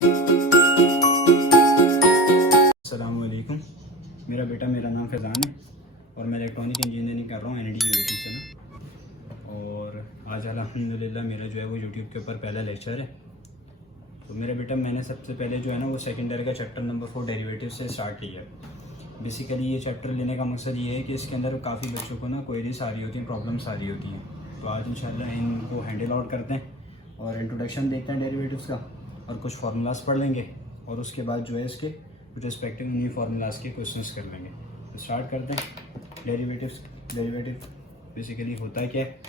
अस्सलामुअलैकुम। मेरा नाम फैज़ान है और मैं इलेक्ट्रॉनिक इंजीनियरिंग कर रहा हूँ NIT UAT से ना। और आज अल्हम्दुलिल्लाह मेरा जो है वो यूट्यूब के ऊपर पहला लेक्चर है। तो मेरा बेटा मैंने सबसे पहले जो है ना वो सेकेंड ईयर का चैप्टर नंबर 4 डेरिवेटिव से स्टार्ट किया है। बेसिकली ये चैप्टर लेने का मकसद ये है कि इसके अंदर काफ़ी बच्चों को ना क्वेरीज आ रही होती हैं, प्रॉब्लम्स आ रही होती हैं। तो आज इंशाल्लाह इनको हैंडल आउट करते हैं और इंट्रोडक्शन देखते हैं डेरिवेटिव्स का और कुछ फार्मूलाज पढ़ लेंगे और उसके बाद जो है इसके कुछ रिस्पेक्टिव उन्हीं फार्मूलाज के क्वेश्चंस कर लेंगे। तो स्टार्ट करते हैं। डेरिवेटिव बेसिकली होता है क्या है?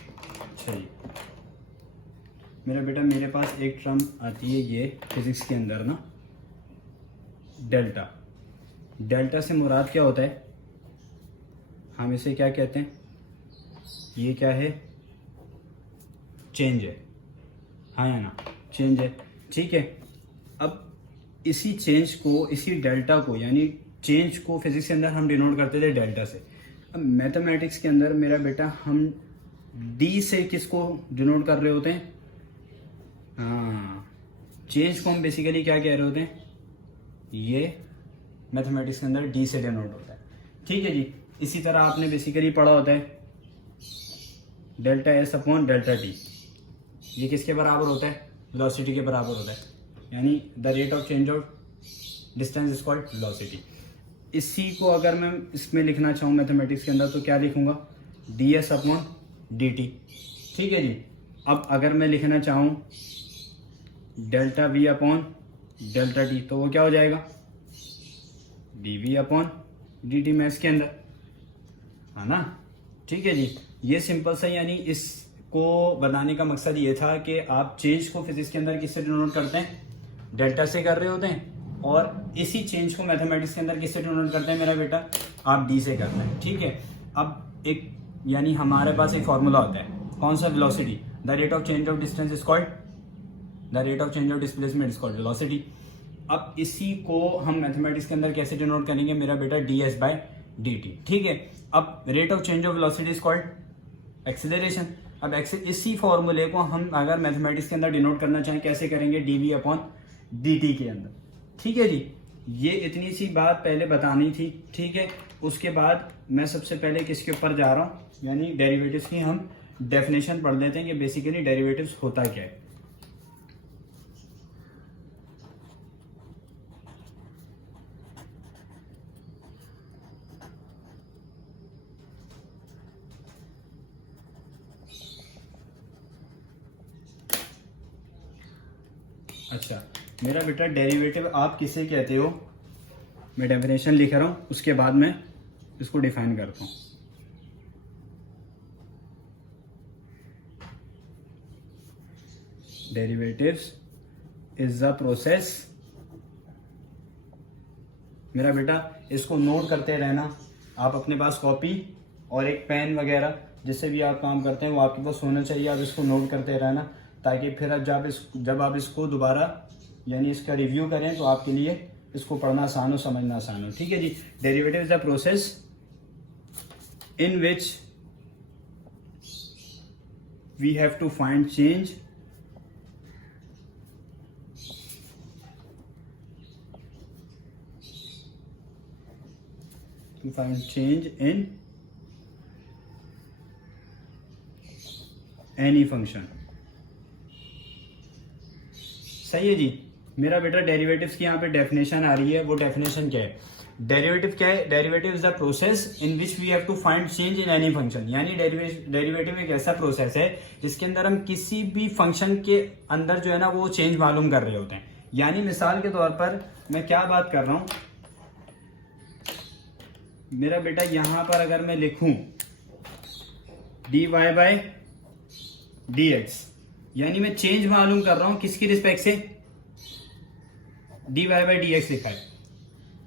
अच्छा जी, मेरा बेटा मेरे पास एक टर्म आती है ये फिज़िक्स के अंदर ना, डेल्टा से मुराद क्या होता है? हम इसे क्या कहते हैं? ये क्या है? चेंज है, हाँ या ना? चेंज है, ठीक है। अब इसी चेंज को, इसी डेल्टा को, यानी चेंज को फिजिक्स के अंदर हम डिनोट करते थे डेल्टा से। अब मैथमेटिक्स के अंदर मेरा बेटा हम डी से किसको डिनोट कर रहे होते हैं? हाँ, चेंज को हम बेसिकली क्या कह रहे होते हैं? ये मैथमेटिक्स के अंदर डी से डिनोट होता है, ठीक है जी। इसी तरह आपने बेसिकली पढ़ा होता है delta S upon delta T. ये किसके बराबर होता है? वेलोसिटी के बराबर होता है, यानी the rate of change of distance is called velocity. इसी को अगर मैं इसमें लिखना चाहूँ मैथमेटिक्स के अंदर तो क्या लिखूंगा? D S upon D T, ठीक है जी। अब अगर मैं लिखना चाहूँ delta V upon delta T तो वो क्या हो जाएगा? D V upon D T maths के अंदर, है ना? ठीक है जी। ये सिंपल सा, यानी इसको बनाने का मकसद ये था कि आप चेंज को फिजिक्स के अंदर किससे डिनोट करते हैं? डेल्टा से कर रहे होते हैं, और इसी चेंज को मैथमेटिक्स के अंदर किससे डिनोट करते हैं मेरा बेटा? आप डी से करते हैं, ठीक है। अब एक, यानी हमारे पास एक फॉर्मूला होता है, कौन सा? Velocity. The rate of change of distance is called, the rate of change of displacement is called velocity. अब इसी को हम मैथमेटिक्स के अंदर कैसे डिनोट करेंगे मेरा बेटा? D S by D T, ठीक है। अब rate of change of velocity is called acceleration. अब इसी फॉर्मूले को हम अगर मैथमेटिक्स के अंदर डिनोट करना चाहें कैसे करेंगे? D V upon D T के अंदर, ठीक है जी। ये इतनी सी बात पहले बतानी थी, ठीक है। उसके बाद मैं सबसे पहले किसके ऊपर जा रहा हूँ, यानी डेरिवेटिव्स की हम डेफिनेशन पढ़ लेते हैं कि बेसिकली डेरिवेटिव्स होता क्या है। अच्छा मेरा बेटा, डेरिवेटिव आप किसे कहते हो? मैं डेफिनेशन लिख रहा हूँ, उसके बाद मैं इसको डिफाइन करता हूँ। डेरिवेटिव्स इज अ प्रोसेस, मेरा बेटा इसको नोट करते रहना। आप अपने पास कॉपी और एक पेन वगैरह जिससे भी आप काम करते हैं वो आपके पास होना चाहिए। आप इसको नोट करते रहना ताकि फिर जब आप इसको दोबारा यानी इसका रिव्यू करें तो आपके लिए इसको पढ़ना आसान हो, समझना आसान हो, ठीक है जी। Derivative is a process in which we have to find change in any function। सही है जी। मेरा बेटा डेरिवेटिव्स की यहाँ पे डेफिनेशन आ रही है, वो डेफिनेशन क्या है? डेरिवेटिव क्या है? Derivative is the process in which we have to find change in any function. यानी डेरिवेटिव एक ऐसा प्रोसेस है जिसके अंदर हम किसी भी फंक्शन के अंदर जो है ना वो चेंज मालूम कर रहे होते हैं। यानी मिसाल के तौर पर मैं क्या बात कर रहा हूं मेरा बेटा, यहां पर अगर मैं लिखूं D Y by D X, यानी मैं चेंज मालूम कर रहा हूं किसकी रिस्पेक्ट से? D Y by D X लिखा है।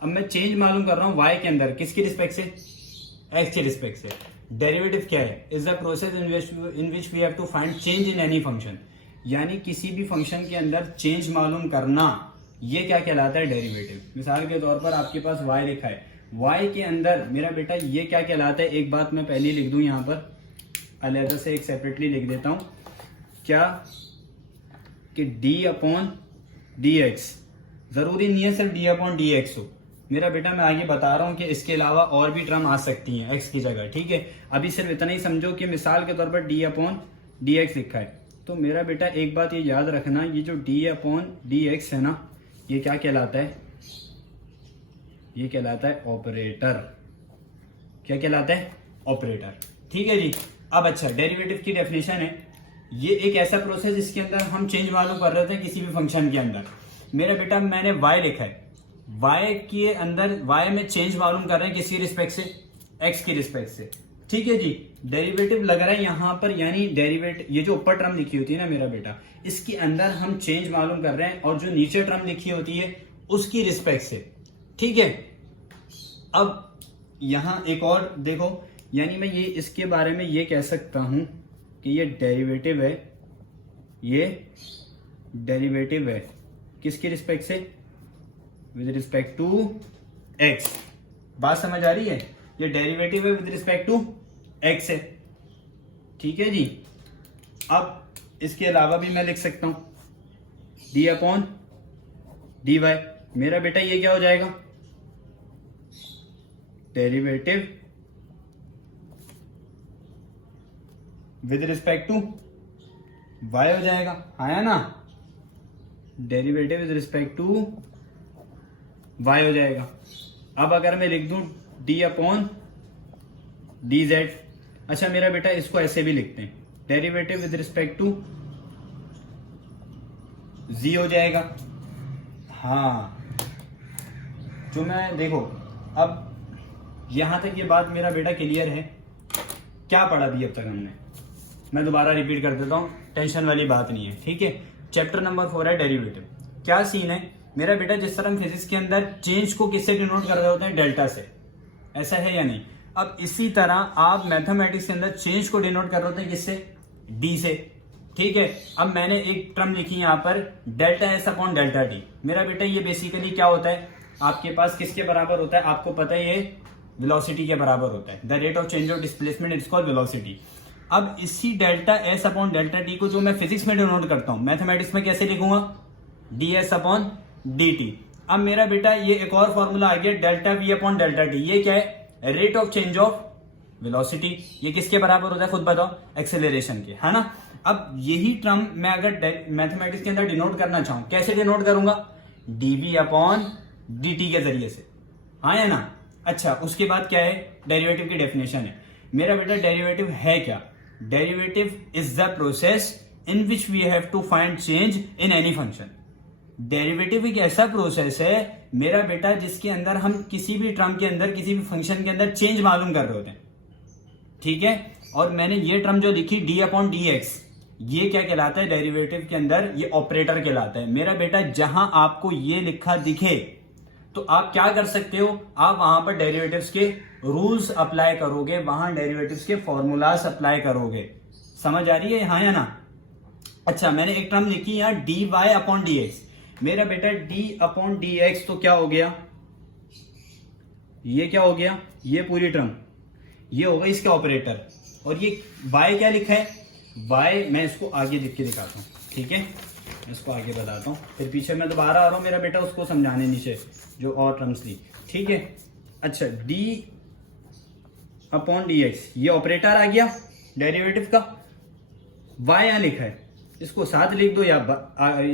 अब मैं चेंज मालूम कर रहा हूं वाई के अंदर, किसकी रिस्पेक्ट से? एक्स की रिस्पेक्ट से। डेरिवेटिव क्या है? Is the process in which we have to find change in any function. यानी किसी भी फंक्शन के अंदर चेंज मालूम करना, ये क्या कहलाता है? डेरिवेटिव। मिसाल के तौर पर आपके पास वाई लिखा है, वाई के अंदर मेरा बेटा ये क्या कहलाता है? एक बात मैं पहले लिख दूं यहां पर, अलग से एक सेपरेटली लिख देता हूं, क्या? कि डी अपॉन डी एक्स, यानी मैं चेंज मालूम कर रहा हूं किसकी रिस्पेक्ट से? जरूरी नहीं है सिर्फ डी अपॉन डी एक्स हो मेरा बेटा। मैं आगे बता रहा हूँ कि इसके अलावा और भी टर्म आ सकती हैं एक्स की जगह, ठीक है। अभी सिर्फ इतना ही समझो कि मिसाल के तौर पर डी अपॉन डी एक्स लिखा है, तो मेरा बेटा एक बात ये याद रखना, ये जो डी अपॉन डी एक्स है ना, ये क्या कहलाता है? ये कहलाता है ऑपरेटर। क्या कहलाता है? ऑपरेटर, ठीक है जी। अब अच्छा, डेरिवेटिव की डेफिनेशन है, ये एक ऐसा प्रोसेस जिसके अंदर हम चेंज मालूम कर रहे थे किसी भी फंक्शन के अंदर। मेरा बेटा मैंने y लिखा है, y के अंदर y में चेंज मालूम कर रहे हैं किसी रिस्पेक्ट से, x की रिस्पेक्ट से, ठीक है जी। डेरिवेटिव लग रहा है यहाँ पर, यानी डेरिवेटिव ये जो ऊपर टर्म लिखी होती है ना मेरा बेटा, इसके अंदर हम चेंज मालूम कर रहे हैं, और जो नीचे टर्म लिखी होती है उसकी रिस्पेक्ट से, ठीक है। अब यहां एक और देखो, यानी मैं ये इसके बारे में ये कह सकता हूं कि ये डेरिवेटिव है, ये डेरिवेटिव है किसकी रिस्पेक्ट से? With respect to X. बात समझ आ रही है? ये डेरिवेटिव है विद रिस्पेक्ट टू एक्स है, ठीक है जी। अब इसके अलावा भी मैं लिख सकता हूं डी अपॉन डी वाई। मेरा बेटा ये क्या हो जाएगा? Derivative with respect to y हो जाएगा, आया ना? Derivative with respect to y हो जाएगा। अब अगर मैं लिख दूं d अपॉन डी जेड, अच्छा मेरा बेटा इसको ऐसे भी लिखते हैं, derivative with respect to z हो जाएगा। हाँ, जो मैं देखो, अब यहां तक ये बात मेरा बेटा क्लियर है? क्या पढ़ा भी अब तक हमने? मैं दोबारा रिपीट कर देता हूं, टेंशन वाली बात नहीं है, ठीक है। चैप्टर नंबर 4 है डेरिवेटिव। क्या सीन है मेरा बेटा? जिस तरह हम फिजिक्स के अंदर चेंज को किससे डिनोट कर रहे होते हैं? डेल्टा से, ऐसा है या नहीं? अब इसी तरह आप मैथमेटिक्स के अंदर चेंज को डिनोट कर रहे होते हैं किससे? डी से, ठीक है। अब मैंने एक टर्म लिखी यहां पर, delta S upon delta T. मेरा बेटा ये बेसिकली क्या होता है? आपके पास किसके बराबर होता है? आपको पता है ये वेलोसिटी के बराबर होता है। The rate of change of displacement is called velocity. अब इसी delta S upon delta T को जो मैं फिजिक्स में डिनोट करता हूं, मैथमेटिक्स में कैसे लिखूंगा? D S upon D T. अब मेरा बेटा ये एक और फॉर्मूला आ गया, delta V upon delta T. ये क्या है? Rate of change of velocity. ये किसके बराबर होता है? खुद बताओ, एक्सेलरेशन के, है ना। अब यही टर्म मैं अगर मैथमेटिक्स के अंदर डिनोट करना चाहूं, कैसे डिनोट करूंगा? डीवी अपॉन डी टी के जरिए से, हाँ या ना? अच्छा, उसके बाद क्या है? डेरिवेटिव की डेफिनेशन है। मेरा बेटा डेरिवेटिव है क्या? Derivative is the process in which we have to find change in any function. Derivative एक ऐसा प्रोसेस है मेरा बेटा जिसके अंदर हम किसी भी टर्म के अंदर, किसी भी फंक्शन के अंदर चेंज मालूम कर रहे होते हैं, ठीक है। और मैंने ये टर्म जो लिखी डी अपॉन डी एक्स, ये क्या कहलाता है डेरिवेटिव के अंदर? ये ऑपरेटर कहलाता है। मेरा बेटा जहां आपको ये लिखा दिखे तो आप क्या कर सकते हो? आप वहां पर डेरिवेटिव्स के रूल्स अप्लाई करोगे, वहां डेरिवेटिव्स के फॉर्मूलास अप्लाई करोगे। समझ आ रही है, हाँ या ना? अच्छा, मैंने एक टर्म लिखी यहां D Y upon D X. मेरा बेटा डी अपॉन डी एक्स तो क्या हो गया? ये क्या हो गया? ये पूरी टर्म, ये होगा इसका ऑपरेटर। और ये y क्या लिखा है? y मैं इसको आगे लिख के दिखाता हूं, ठीक है। मैं इसको आगे बताता हूं, फिर पीछे मैं दोबारा आ रहा हूं मेरा बेटा उसको समझाने, नीचे जो और टर्म्स ली, ठीक है। अच्छा, d अपॉन डी एक्स, ये ऑपरेटर आ गया डेरिवेटिव का। y यहां लिखा है, इसको साथ लिख दो या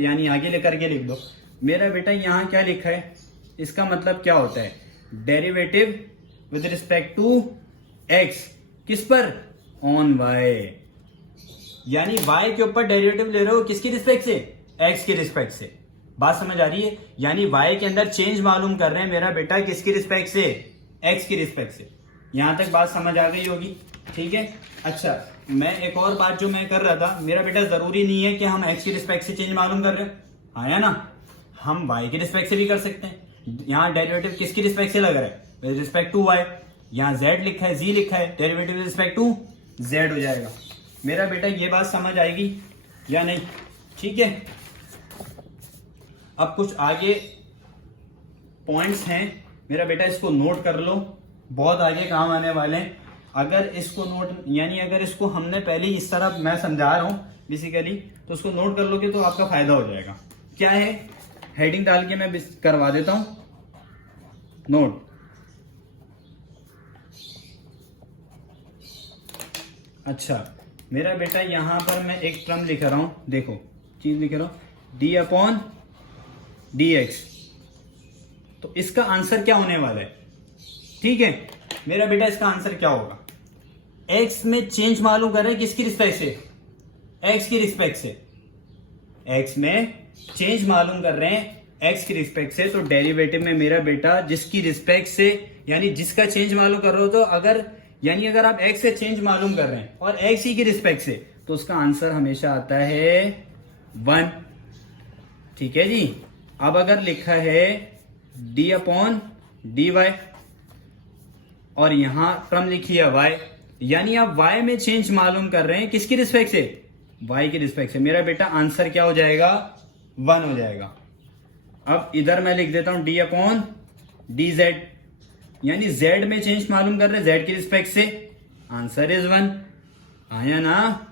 यानी आगे लेकर के लिख दो। मेरा बेटा यहां क्या लिखा है? इसका मतलब क्या होता है? Derivative with respect to x, किस पर? On y। यानी y के ऊपर डेरिवेटिव ले रहे हो, किसकी रिस्पेक्ट से? x की रिस्पेक्ट से। बात समझ आ रही है? यानी y के अंदर चेंज मालूम कर रहे हैं मेरा बेटा किसकी रिस्पेक्ट से? x की रिस्पेक्ट से। यहां तक बात समझ आ गई होगी, ठीक है। अच्छा, मैं एक और बात जो मैं कर रहा था, मेरा बेटा जरूरी नहीं है कि हम x की रिस्पेक्ट से चेंज मालूम कर रहे हैं, हाँ या ना? हम y की रिस्पेक्ट से भी कर सकते हैं। यहाँ डेरिवेटिव किसकी रिस्पेक्ट से लग रहा है? With respect to y। यहाँ z लिखा है, z लिखा है, derivative with respect to z हो जाएगा। मेरा बेटा ये बात समझ आएगी या नहीं? ठीक है। अब कुछ आगे पॉइंट्स हैं मेरा बेटा, इसको नोट कर लो, बहुत आगे काम आने वाले हैं। अगर इसको नोट, यानी अगर इसको हमने पहले इस तरह मैं समझा रहा हूं बेसिकली, तो उसको नोट कर लोगे तो आपका फायदा हो जाएगा। क्या है? हेडिंग डाल के मैं करवा देता हूं नोट। अच्छा मेरा बेटा यहां पर मैं एक टर्म लिख रहा हूं, देखो चीज लिख रहा हूं डी अपॉन डी एक्स। तो इसका आंसर क्या होने वाला है? ठीक है मेरा बेटा इसका आंसर क्या होगा? एक्स में चेंज मालूम कर रहे हैं किसकी रिस्पेक्ट से? एक्स की रिस्पेक्ट से। एक्स में चेंज मालूम कर रहे हैं एक्स की रिस्पेक्ट से, तो डेरिवेटिव में मेरा बेटा जिसकी रिस्पेक्ट से यानी जिसका चेंज मालूम कर रहे हो, तो अगर आप एक्स से चेंज मालूम कर रहे हैं और एक्स ही की रिस्पेक्ट से, तो उसका आंसर हमेशा आता है 1। ठीक है जी। अब अगर लिखा है डी अपॉन डी वाई और यहां टर्म लिखी है वाई, यानी आप वाई में चेंज मालूम कर रहे हैं किसकी रिस्पेक्ट से? वाई की रिस्पेक्ट से। मेरा बेटा आंसर क्या हो जाएगा? 1 हो जाएगा। अब इधर मैं लिख देता हूं डी अपॉन डी जेड, यानी जेड में चेंज मालूम कर रहे हैं जेड की रिस्पेक्ट से, आंसर इज 1। आया ना?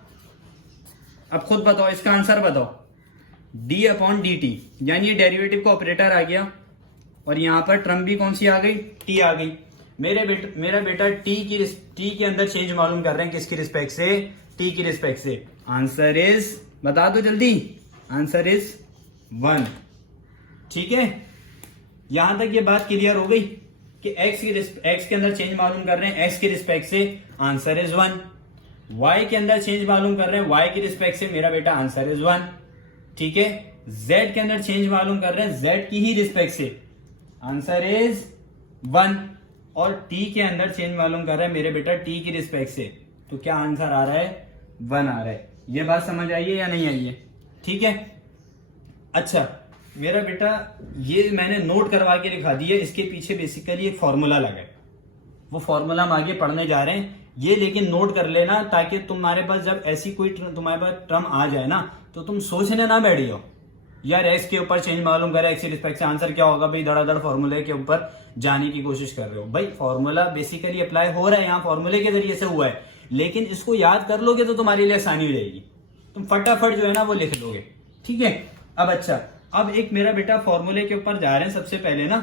अब खुद बताओ इसका आंसर बताओ। डी अपॉन डी टी, यानी ये डेरिवेटिव का ऑपरेटर आ गया और यहां पर टर्म भी कौन सी आ गई? टी आ गई। मेरा बेटा टी के अंदर चेंज मालूम कर रहे हैं किसकी रिस्पेक्ट से? टी की रिस्पेक्ट से। आंसर इज, बता दो जल्दी, आंसर इज 1। ठीक है यहां तक ये बात क्लियर हो गई कि एक्स के अंदर चेंज मालूम कर रहे हैं एक्स की रिस्पेक्ट से, आंसर इज 1। वाई के अंदर चेंज मालूम कर रहे हैं वाई की रिस्पेक्ट से, मेरा बेटा आंसर इज 1। ठीक है जेड के अंदर चेंज मालूम कर रहे हैं जेड की ही रिस्पेक्ट से, आंसर इज 1। और टी के अंदर चेंज मालूम कर रहे हैं मेरे बेटा टी की रिस्पेक्ट से, तो क्या आंसर आ रहा है? 1 आ रहा है। ये बात समझ आई है या नहीं आई है? ठीक है। अच्छा मेरा बेटा ये मैंने नोट करवा के लिखा दिया, इसके पीछे बेसिकली एक फॉर्मूला लगा है, वो फॉर्मूला हम आगे पढ़ने जा रहे हैं। ये लेकिन नोट कर लेना ताकि तुम्हारे पास जब ऐसी कोई तुम्हारे पास टर्म आ जाए ना, तो तुम सोचने ना बैठ जाओ यार एक्स के ऊपर चेंज मालूम करे एक्स की रिस्पेक्ट से आंसर क्या होगा, भाई धड़ाधड़ फॉर्मूले के ऊपर जाने की कोशिश कर रहे हो। भाई फॉर्मूला बेसिकली अप्लाई हो रहा है, यहाँ फॉर्मूले के जरिए से हुआ है, लेकिन इसको याद कर लोगे तो तुम्हारे लिए आसानी हो जाएगी, तुम फटाफट जो है ना वो लिख लोगे। ठीक है। अब अच्छा अब एक मेरा बेटा फॉर्मूले के ऊपर जा रहे हैं। सबसे पहले ना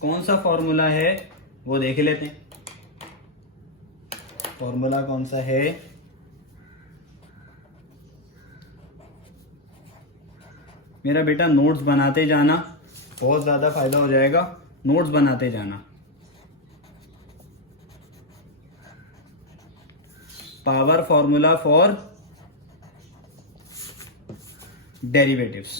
कौन सा फॉर्मूला है वो देख लेते हैं। फॉर्मूला कौन सा है? मेरा बेटा नोट्स बनाते जाना, बहुत ज्यादा फायदा हो जाएगा, नोट्स बनाते जाना। Power formula for derivatives.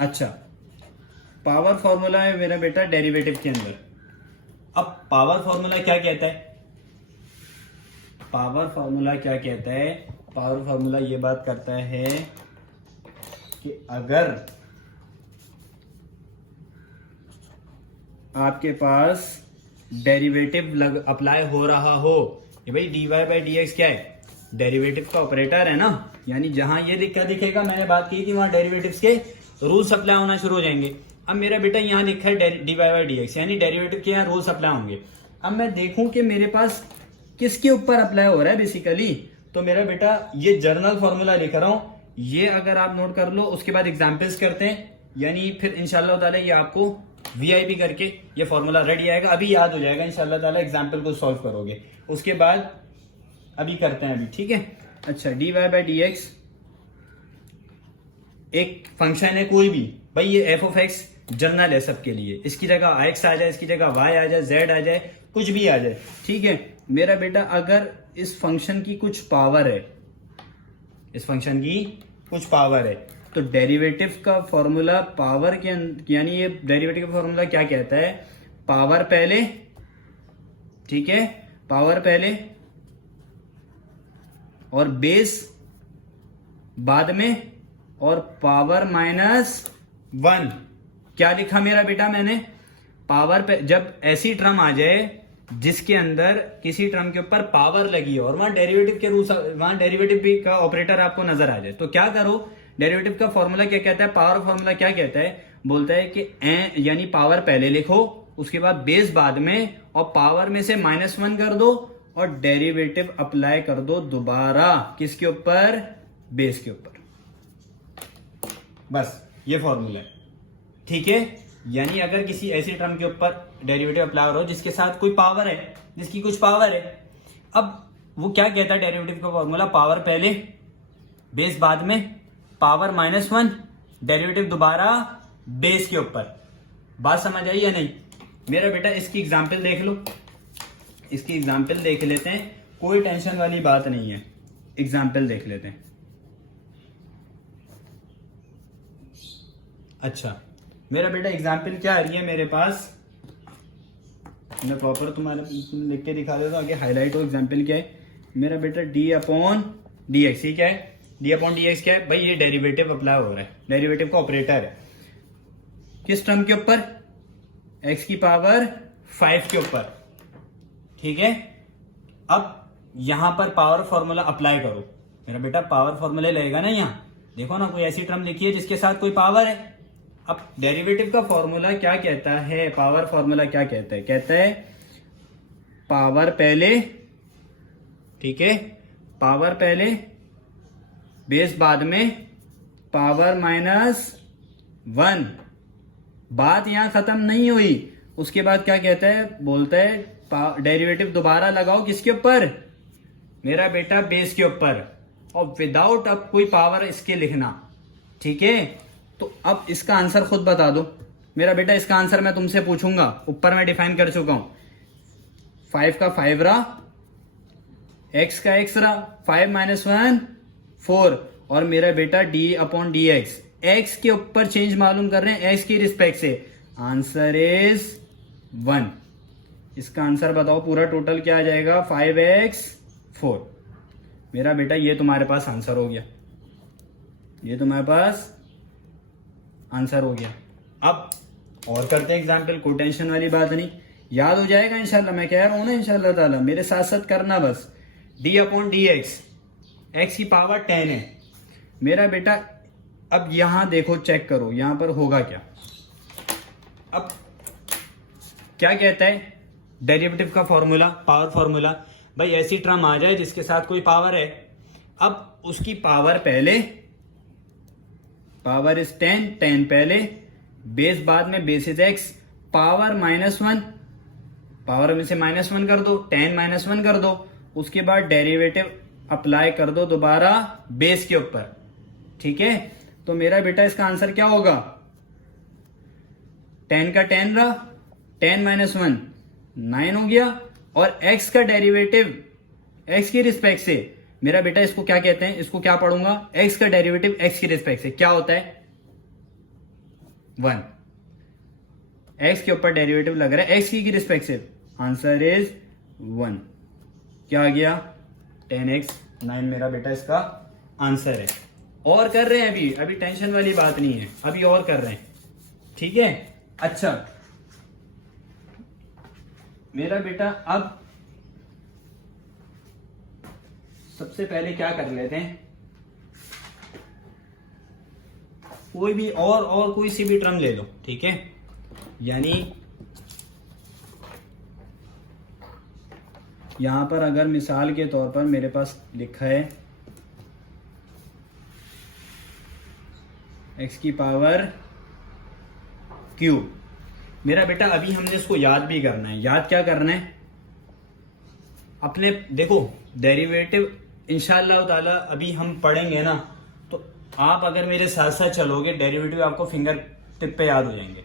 अच्छा पावर फॉर्मूला है मेरा बेटा डेरिवेटिव के अंदर। अब पावर फॉर्मूला क्या कहता है? पावर फॉर्मूला क्या कहता है? पावर फॉर्मूला ये बात करता है कि अगर आपके पास डेरिवेटिव अप्लाई हो रहा हो, ये भाई dy बाई डी एक्स क्या है? डेरिवेटिव का ऑपरेटर है ना, यानी जहां ये क्या दिखेगा, मैंने बात की थी वहां डेरिवेटिव्स के रूल्स अप्लाई होना शुरू हो जाएंगे। अब मेरा बेटा यहाँ लिखा है dy बाई डी एक्स, यानी डेरिवेटिव के यहाँ रूल्स अप्लाई होंगे। अब मैं देखूं कि मेरे पास किसके ऊपर अप्लाई हो रहा है बेसिकली, तो मेरा बेटा ये जर्नल फॉर्मूला लिख रहा हूं, ये अगर आप नोट कर लो, उसके बाद एग्जाम्पल्स करते हैं, यानी फिर इंशाल्लाह ताला ये आपको वीआईपी करके ये फॉर्मूला रेडी आएगा, अभी याद हो जाएगा इंशाल्लाह ताला, एग्जाम्पल को सॉल्व करोगे उसके बाद, अभी करते हैं अभी। ठीक है। अच्छा dy बाई डी एक्स एक फंक्शन है कोई भी, भाई ये एफ ऑफ एक्स जर्नल है सबके लिए, इसकी जगह एक्स आ जाए, इसकी जगह वाई आ जाए, जेड आ जाए, कुछ भी आ जाए। ठीक है मेरा बेटा अगर इस फंक्शन की कुछ पावर है, इस फंक्शन की कुछ पावर है, तो डेरिवेटिव का फॉर्मूला पावर के यानी ये डेरिवेटिव का फॉर्मूला क्या कहता है? पावर पहले, ठीक है, पावर पहले और बेस बाद में और पावर -1। क्या लिखा मेरा बेटा मैंने? पावर पे जब ऐसी टर्म आ जाए जिसके अंदर किसी टर्म के ऊपर पावर लगी है और वहां डेरिवेटिव के रूल्स, वहां डेरिवेटिव भी का ऑपरेटर आपको नजर आ जाए, तो क्या करो, डेरिवेटिव का फॉर्मूला क्या कहता है, पावर फॉर्मूला क्या कहता है, बोलता है कि यानी पावर पहले लिखो, उसके बाद बेस बाद में, और पावर में से -1 कर दो और डेरिवेटिव अप्लाई कर दो दोबारा किसके ऊपर? बेस के ऊपर। बस ये फॉर्मूला है, ठीक है। यानी अगर किसी ऐसी टर्म के ऊपर डेरिवेटिव अप्लाई हो रहा हो जिसके साथ कोई पावर है, जिसकी कुछ पावर है, अब वो क्या कहता है डेरिवेटिव का फॉर्मूला, पावर पहले बेस बाद में, पावर -1 डेरिवेटिव दोबारा बेस के ऊपर। बात समझ आई या नहीं मेरा बेटा? इसकी एग्जाम्पल देख लो, इसकी एग्जाम्पल देख लेते हैं, कोई टेंशन वाली बात नहीं है। एग्जाम्पल देख लेते हैं। अच्छा मेरा बेटा एग्जाम्पल क्या आ रही है मेरे पास, मैं प्रॉपर तुम्हारे लिख के दिखा देता हूँ, आगे हाईलाइट हो। एग्जाम्पल क्या है मेरा बेटा, d/dx। ये क्या है, d/dx क्या है भाई? ये डेरिवेटिव अप्लाई हो रहा है, डेरिवेटिव का ऑपरेटर है किस टर्म के ऊपर? x की पावर 5 के ऊपर, ठीक है। अब यहां पर पावर फॉर्मूला अप्लाई करो मेरा बेटा, पावर फॉर्मूला लगेगा ना। यहां देखो ना, कोई ऐसी टर्म लिखी है जिसके साथ कोई पावर है। अब डेरिवेटिव का फॉर्मूला क्या कहता है, पावर फॉर्मूला क्या कहता है? कहता है पावर पहले, ठीक है, पावर पहले बेस बाद में, पावर -1। बात यहां खत्म नहीं हुई, उसके बाद क्या कहता है, बोलता है डेरिवेटिव दोबारा लगाओ किसके ऊपर मेरा बेटा? बेस के ऊपर, और विदाउट अब कोई पावर इसके लिखना, ठीक है। तो अब इसका आंसर खुद बता दो मेरा बेटा। इसका आंसर मैं तुमसे पूछूंगा, ऊपर मैं डिफाइन कर चुका हूं। 5 का 5 रहा, x का x रहा, 5 - 1 4, और मेरा बेटा d/dx, x के ऊपर चेंज मालूम कर रहे हैं, x की रिस्पेक्ट से। Answer is 1। इसका आंसर बताओ पूरा टोटल क्या आ जाएगा? 5x 4। मेरा बेटा ये तुम्हारे पास आंसर हो गया, ये तुम्हारे पास आंसर हो गया। अब और करते हैं एग्जाम्पल, कोई टेंशन वाली बात नहीं, याद हो जाएगा इंशाल्लाह। मैं कह रहा हूं ना इंशाल्लाह ताला, मेरे साथ साथ करना बस। d/dx, x की पावर 10 है मेरा बेटा। अब यहां देखो, चेक करो यहां पर होगा क्या। अब क्या कहता है डेरिवेटिव का फॉर्मूला, पावर फॉर्मूला, भाई ऐसी टर्म आ जाए जिसके साथ कोई पावर है, अब उसकी पावर पहले, पावर इज 10 पहले, बेस बाद में, base is x, power -1, power में से -1 कर दो, 10 -1 कर दो, उसके बाद डेरिवेटिव अप्लाई कर दो दोबारा बेस के ऊपर, ठीक है। तो मेरा बेटा इसका आंसर क्या होगा? 10 का 10 रहा, 10 - 1 9 हो गया, और x का डेरिवेटिव x की रिस्पेक्ट से, मेरा बेटा इसको क्या कहते हैं, इसको क्या पढ़ूंगा? x का डेरिवेटिव x की रिस्पेक्ट से क्या होता है? 1। x के ऊपर डेरिवेटिव लग रहा है x की रिस्पेक्ट से, आंसर इज 1। क्या आ गया? 10x 9 मेरा बेटा इसका आंसर है। और कर रहे हैं अभी, अभी टेंशन वाली बात नहीं है, अभी और कर रहे हैं, ठीक है। अच्छा मेरा बेटा, अब सबसे पहले क्या कर लेते हैं, कोई भी और कोई सी भी टर्म ले लो, ठीक है। यानी यहां पर अगर मिसाल के तौर पर मेरे पास लिखा है x की पावर क्यूब, मेरा बेटा अभी हमने इसको याद भी करना है। याद क्या करना है अपने? देखो डेरिवेटिव इंशाअल्लाह ताला अभी हम पढ़ेंगे ना, तो आप अगर मेरे साथ साथ चलोगे, डेरिवेटिव आपको फिंगर टिप पे याद हो जाएंगे,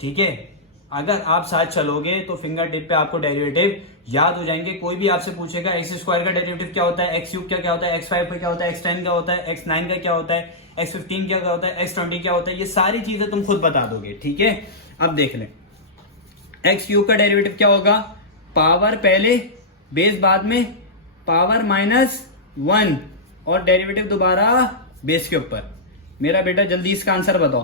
ठीक है। अगर आप साथ चलोगे तो फिंगर टिप पे आपको डेरिवेटिव याद हो जाएंगे। कोई भी आपसे पूछेगा x² का डेरिवेटिव क्या होता है, x³ क्या होता है, x5 का क्या होता है, x10 क्या होता है, x9 का क्या होता है, x15 क्या होता है, x20 क्या होता है, ये सारी चीजें तुम खुद बता दोगे, ठीक है। अब देख लें, x³ का डेरिवेटिव क्या होगा? पावर पहले, बेस बाद में, पावर -1, और डेरिवेटिव दोबारा बेस के ऊपर। मेरा बेटा जल्दी इसका आंसर बताओ।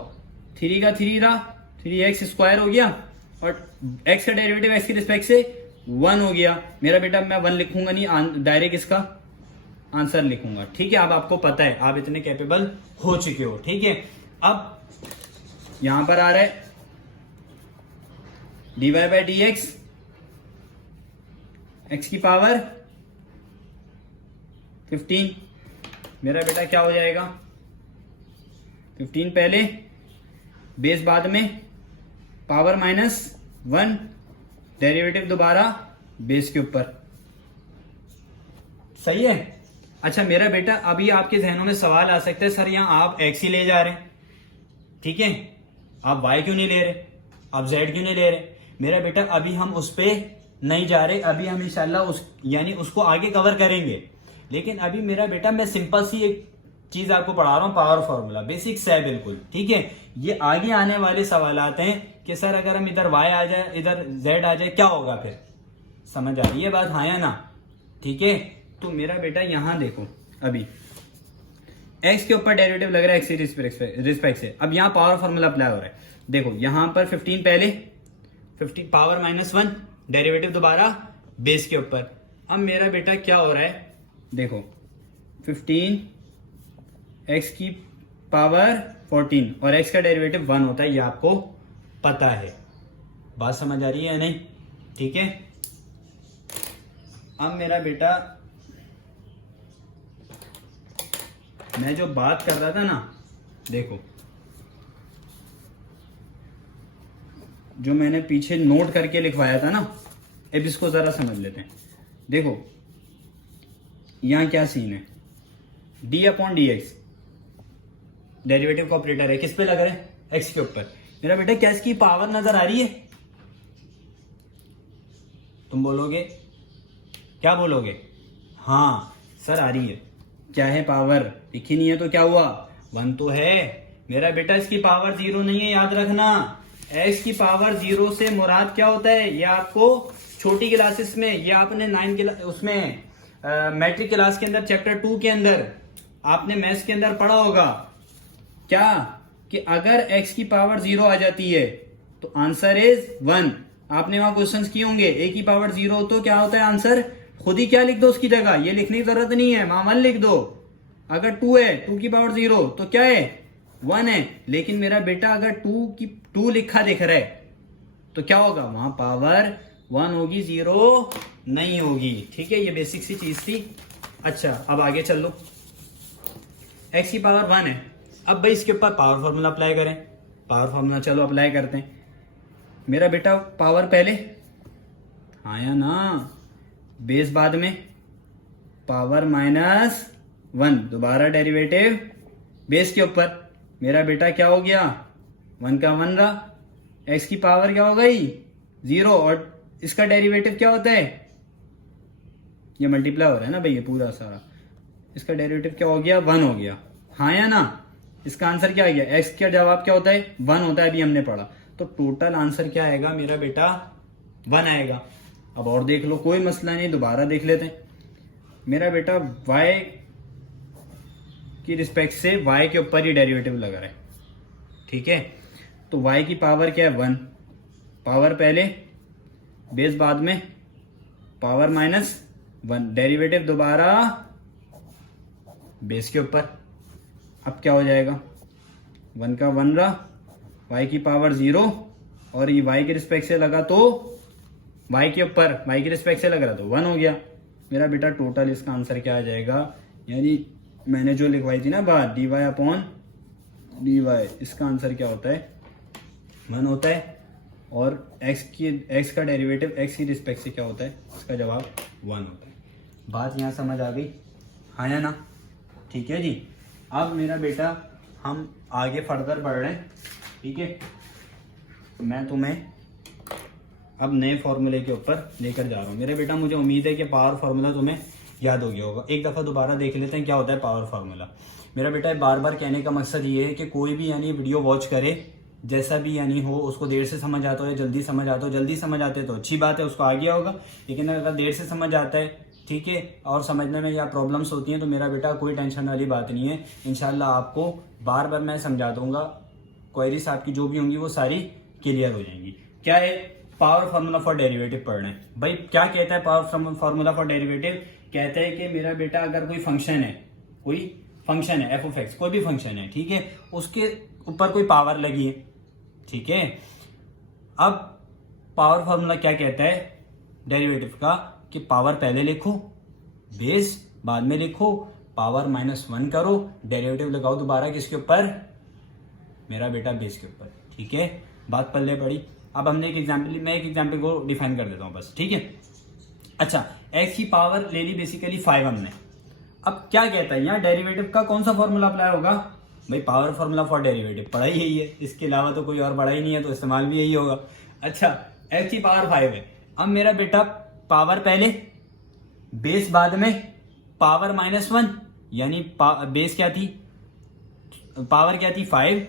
3 का 3 रहा, 3x² हो गया, और x का डेरिवेटिव x की रिस्पेक्ट से 1 हो गया। मेरा बेटा मैं 1 लिखूंगा नहीं, डायरेक्ट इसका आंसर लिखूंगा, ठीक है। अब आपको पता है, आप इतने कैपेबल हो चुके हो, ठीक है। अब यहां पर आ रहा है dy/dx, x की पावर 15, मेरा बेटा क्या हो जाएगा, 15 पहले बेस बाद में पावर -1 डेरिवेटिव दोबारा बेस के ऊपर। सही है। अच्छा मेरा बेटा अभी आपके जहनों में सवाल आ सकता है सर यहाँ आप x ही ले जा रहे हैं, ठीक है, आप y क्यों नहीं ले रहे, आप z क्यों नहीं ले रहे। मेरा बेटा अभी हम उस पे नहीं जा रहे, अभी हम इंशाल्लाह यानी उसको आगे कवर करेंगे। लेकिन अभी मेरा बेटा मैं सिंपल सी एक चीज आपको पढ़ा रहा हूँ, पावर फॉर्मूला बेसिक्स है बिल्कुल, ठीक है। ये आगे आने वाले सवाल आते हैं कि सर अगर हम इधर y आ जाए इधर z आ जाए क्या होगा, फिर समझ आ रही है बात, हाँ या ना, ठीक है। तो मेरा बेटा यहां देखो अभी x के ऊपर डेरिवेटिव लग रहा है x के रिस्पेक्ट से। अब यहाँ पावर फॉर्मूला अप्लाई हो रहा है, देखो यहां पर 15 पहले 15 पावर -1 डेरिवेटिव दोबारा बेस के ऊपर। अब मेरा बेटा क्या हो रहा है, देखो 15 x की पावर 14 और x का डेरिवेटिव 1 होता है, ये आपको पता है, बात समझ आ रही है या नहीं, ठीक है। अब मेरा बेटा मैं जो बात कर रहा था ना, देखो जो मैंने पीछे नोट करके लिखवाया था ना, अब इसको जरा समझ लेते हैं। देखो यहां क्या सीन है, d/dx डेरिवेटिव का ऑपरेटर है, किस पे लग रहा है, x के ऊपर। मेरा बेटा क्या इसकी पावर नजर आ रही है, तुम बोलोगे, क्या बोलोगे, हाँ सर आ रही है। क्या है पावर, लिखी नहीं है तो क्या हुआ, 1 तो है। मेरा बेटा इसकी पावर 0 नहीं है, याद रखना। x की पावर 0 से मुराद क्या होता है, ये आपको छोटी क्लासेस में, ये आपने 9 क्लास उसमें मैट्रिक क्लास के अंदर चैप्टर 2 के अंदर आपने मैथ्स के अंदर पढ़ा होगा, क्या कि अगर x की पावर 0 आ जाती है तो आंसर इज 1। आपने वहां क्वेश्चंस किए होंगे, a की पावर 0 तो क्या होता है आंसर, खुद ही क्या लिख दो उसकी जगह, ये लिखने की जरूरत नहीं है, वहां 1 लिख दो। अगर 2 है, 2 की पावर 0 तो क्या है, 1 है। लेकिन मेरा बेटा अगर 2 लिखा दिख रहा है तो क्या होगा, वहां पावर 1 होगी, 0 नहीं होगी, ठीक है। ये बेसिक सी चीज थी। अच्छा अब आगे चल लो, x की पावर 1 है। अब भाई इसके ऊपर पावर फॉर्मूला अप्लाई करें, पावर फॉर्मूला चलो अप्लाई करते हैं। मेरा बेटा पावर पहले, हाँ या ना, बेस बाद में पावर -1 दोबारा डेरिवेटिव बेस के ऊपर। मेरा बेटा क्या हो गया, 1 का 1 रहा, x की पावर क्या हो गई 0 और इसका डेरिवेटिव क्या होता है, ये मल्टीप्लाई हो रहा है ना भाई, ये पूरा सारा, इसका डेरिवेटिव क्या हो गया, 1 हो गया, हाँ या ना। इसका आंसर क्या आ गया, x का जवाब क्या होता है 1 होता है, अभी हमने पढ़ा। तो टोटल आंसर क्या आएगा मेरा बेटा, 1 आएगा। अब और देख लो, कोई मसला नहीं, दोबारा देख लेते हैं। मेरा बेटा y की रिस्पेक्ट से y के ऊपर ही डेरिवेटिव लगा रहा है, ठीक है। तो y की पावर क्या है 1, पावर पहले बेस बाद में पावर -1 डेरिवेटिव दोबारा बेस के ऊपर। अब क्या हो जाएगा, 1 का 1 रहा, y की पावर 0 और ये y के रिस्पेक्ट से लगा तो y के ऊपर, y के रिस्पेक्ट से लग रहा तो 1 हो गया। मेरा बेटा टोटल इसका आंसर क्या आ जाएगा, यानी मैंने जो लिखवाई थी ना बात dy/dy, इसका आंसर क्या होता है 1 होता है। और x का डेरिवेटिव x की रिस्पेक्ट से क्या होता है, इसका जवाब 1 होता है। बात यहाँ समझ आ गई, हाँ या ना, ठीक है जी। अब मेरा बेटा हम आगे फर्दर बढ़ रहे हैं, ठीक है। मैं तुम्हें अब नए फॉर्मूले के ऊपर लेकर जा रहा हूँ। मेरे बेटा मुझे उम्मीद है कि पावर फार्मूला तुम्हें याद हो गया होगा। एक दफ़ा दोबारा देख लेते हैं क्या होता है पावर फार्मूला। मेरा बेटा बार बार कहने का मकसद ये है कि कोई भी यानी वीडियो वॉच करे, जैसा भी यानी हो, उसको देर से समझ आता हो या जल्दी समझ आता हो, जल्दी समझ आते तो अच्छी बात है, उसको आ गया होगा। लेकिन अगर देर से समझ आता है, ठीक है, और समझने में या प्रॉब्लम्स होती हैं, तो मेरा बेटा कोई टेंशन वाली बात नहीं है। इंशाल्लाह आपको बार बार मैं समझा दूंगा, क्वेरीज आपकी जो भी होंगी वो सारी क्लियर हो जाएंगी। क्या है, पावर फार्मूला फॉर डेरिवेटिव पढ़ना है भाई। क्या कहता है पावर फार्मूला फॉर डेरिवेटिव, कहता है कि मेरा बेटा अगर कोई फंक्शन है, कोई फंक्शन है एफ ऑफ एक्स, कोई भी फंक्शन है, ठीक है, उसके ऊपर कोई पावर लगी है, ठीक है। अब पावर फार्मूला क्या कहता है डेरिवेटिव का, कि पावर पहले लिखो, बेस बाद में लिखो, पावर -1 करो, डेरिवेटिव लगाओ दोबारा किसके ऊपर, मेरा बेटा बेस के ऊपर। ठीक है, बात पल्ले पड़ी। अब हमने मैं एक एग्जाम्पल को डिफाइन कर देता हूँ बस। ठीक है, अच्छा x की पावर ले ली बेसिकली 5 हमने। अब क्या कहता है यहाँ डेरिवेटिव का कौन सा फॉर्मूला अप्लाई होगा, भाई पावर फॉर्मूला फॉर डेरिवेटिव पढ़ा ही यही है, इसके अलावा तो कोई और पढ़ा ही नहीं है, तो इस्तेमाल भी यही होगा। अच्छा x की पावर 5 है। अब मेरा बेटा पावर पहले, बेस बाद में, पावर -1 यानी बेस क्या थी, पावर क्या थी 5,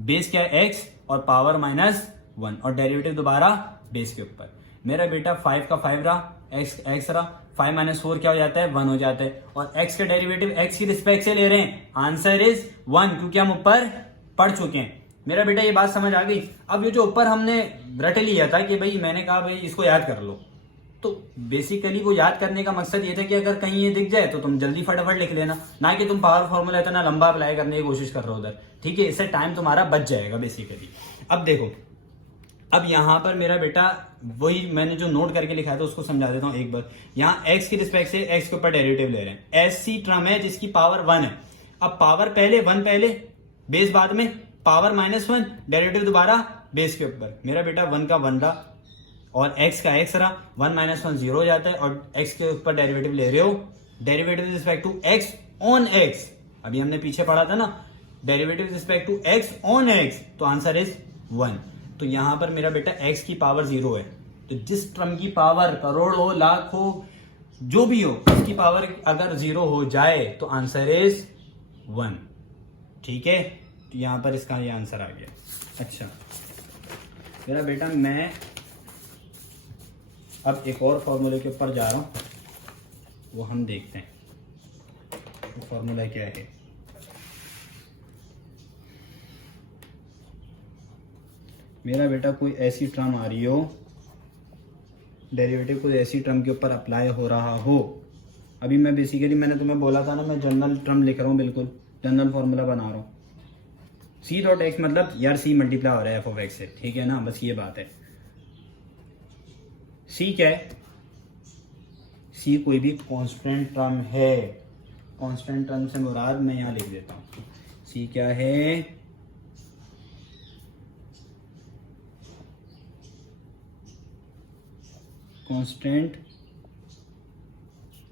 बेस क्या है x और पावर -1 और डेरिवेटिव दोबारा बेस के ऊपर। मेरा बेटा 5 का 5 रहा, x रहा, 5 - 4 क्या हो जाता है 1 हो जाता है, और x का डेरिवेटिव x की रिस्पेक्ट से ले रहे हैं, आंसर इज 1 क्योंकि हम ऊपर पढ़ चुके हैं। मेरा बेटा ये बात समझ आ गई। अब ये जो ऊपर हमने रट लिया था कि भाई मैंने कहा भाई इसको याद कर लो, तो बेसिकली वो याद करने का मकसद ये था कि अगर कहीं ये दिख जाए तो तुम जल्दी फटाफट लिख लेना, ना कि तुम पावर फॉर्मूला इतना लंबा अप्लाई करने की कोशिश कर रहे हो उधर। ठीक है, इससे टाइम तुम्हारा बच जाएगा बेसिकली। अब देखो, अब यहाँ पर मेरा बेटा वही मैंने जो नोट करके लिखा था उसको समझा देता हूँ एक बार। यहाँ x की रिस्पेक्ट से x के ऊपर डेरिवेटिव ले रहे हैं, ऐसी टर्म है जिसकी पावर 1 है। अब पावर पहले 1 पहले, बेस बाद में, पावर -1, डेरिवेटिव दोबारा बेस के ऊपर। मेरा बेटा 1 का 1 रहा और x का x रहा, 1 - 1 0 हो जाता है और x के ऊपर डेरिवेटिव ले रहे हो, derivative with respect to x on x। अभी हमने पीछे पढ़ा था ना, derivative with respect to x on x, तो आंसर इज 1। तो यहां पर मेरा बेटा x की पावर 0 है, तो जिस टर्म की पावर करोड़ों लाखों जो भी हो उसकी पावर अगर 0 हो जाए तो आंसर इज 1। ठीक है, तो यहां पर इसका ये आंसर आ गया। अच्छा मेरा बेटा मैं अब एक और फॉर्मूले के ऊपर जा रहा हूं, वो हम देखते हैं वो फॉर्मूला क्या है। मेरा बेटा कोई ऐसी टर्म आ रही हो, डेरिवेटिव कोई ऐसी टर्म के ऊपर अप्लाई हो रहा हो। अभी मैं बेसिकली मैंने तुम्हें बोला था ना, मैं जनरल टर्म लिख रहा हूँ, बिल्कुल जनरल फॉर्मूला बना रहा हूँ। c डॉट एक्स मतलब यार c मल्टीप्लाई हो रहा है f ऑफ x से, ठीक है ना, बस ये बात है। c क्या है, c कोई भी कांस्टेंट टर्म है। कांस्टेंट टर्म से मुराद मैं यहां लिख देता हूं, c क्या है, कांस्टेंट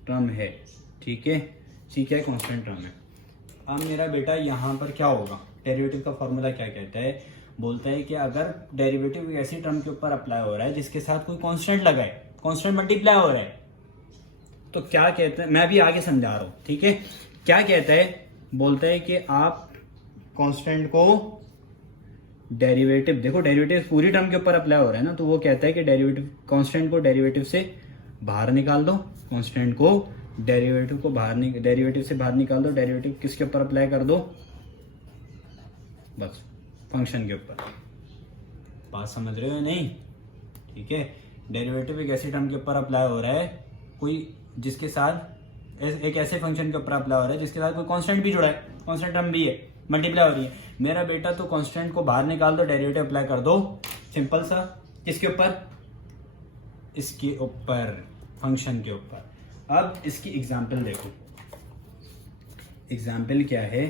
टर्म है। ठीक है, c क्या है, कांस्टेंट टर्म है। अब मेरा बेटा यहां पर क्या होगा, डेरिवेटिव का फॉर्मूला क्या कहता है, बोलता है कि अगर डेरिवेटिव ऐसी टर्म के ऊपर अप्लाई हो रहा है जिसके साथ कोई कांस्टेंट लगा है, कांस्टेंट मल्टीप्लाई हो रहा है, तो क्या कहते हैं, मैं भी आगे समझा रहा हूं। ठीक है, क्या कहता है, बोलता है कि आप कांस्टेंट को डेरिवेटिव, देखो डेरिवेटिव पूरी टर्म के ऊपर अप्लाई हो रहा है ना, तो वो कहता है कि डेरिवेटिव कांस्टेंट को डेरिवेटिव से बाहर निकाल दो, कांस्टेंट को डेरिवेटिव से बाहर निकाल दो, डेरिवेटिव किसके ऊपर अप्लाई कर दो, बस फंक्शन के ऊपर। बात समझ रहे हो नहीं? ठीक है, डेरिवेटिव एक ऐसी टर्म के ऊपर अप्लाई हो रहा है, कोई जिसके साथ एक ऐसे फंक्शन के ऊपर अप्लाई हो रहा है जिसके साथ कोई कांस्टेंट भी जुड़ा है, कांस्टेंट टर्म भी है, मल्टीप्लाई हो रही है। मेरा बेटा तो कांस्टेंट को बाहर निकाल दो, डेरिवेटिव अप्लाई कर दो, सिंपल सा, किसके ऊपर, इसके ऊपर, फंक्शन के ऊपर। अब इसकी एग्जाम्पल देखो, एग्जाम्पल क्या है,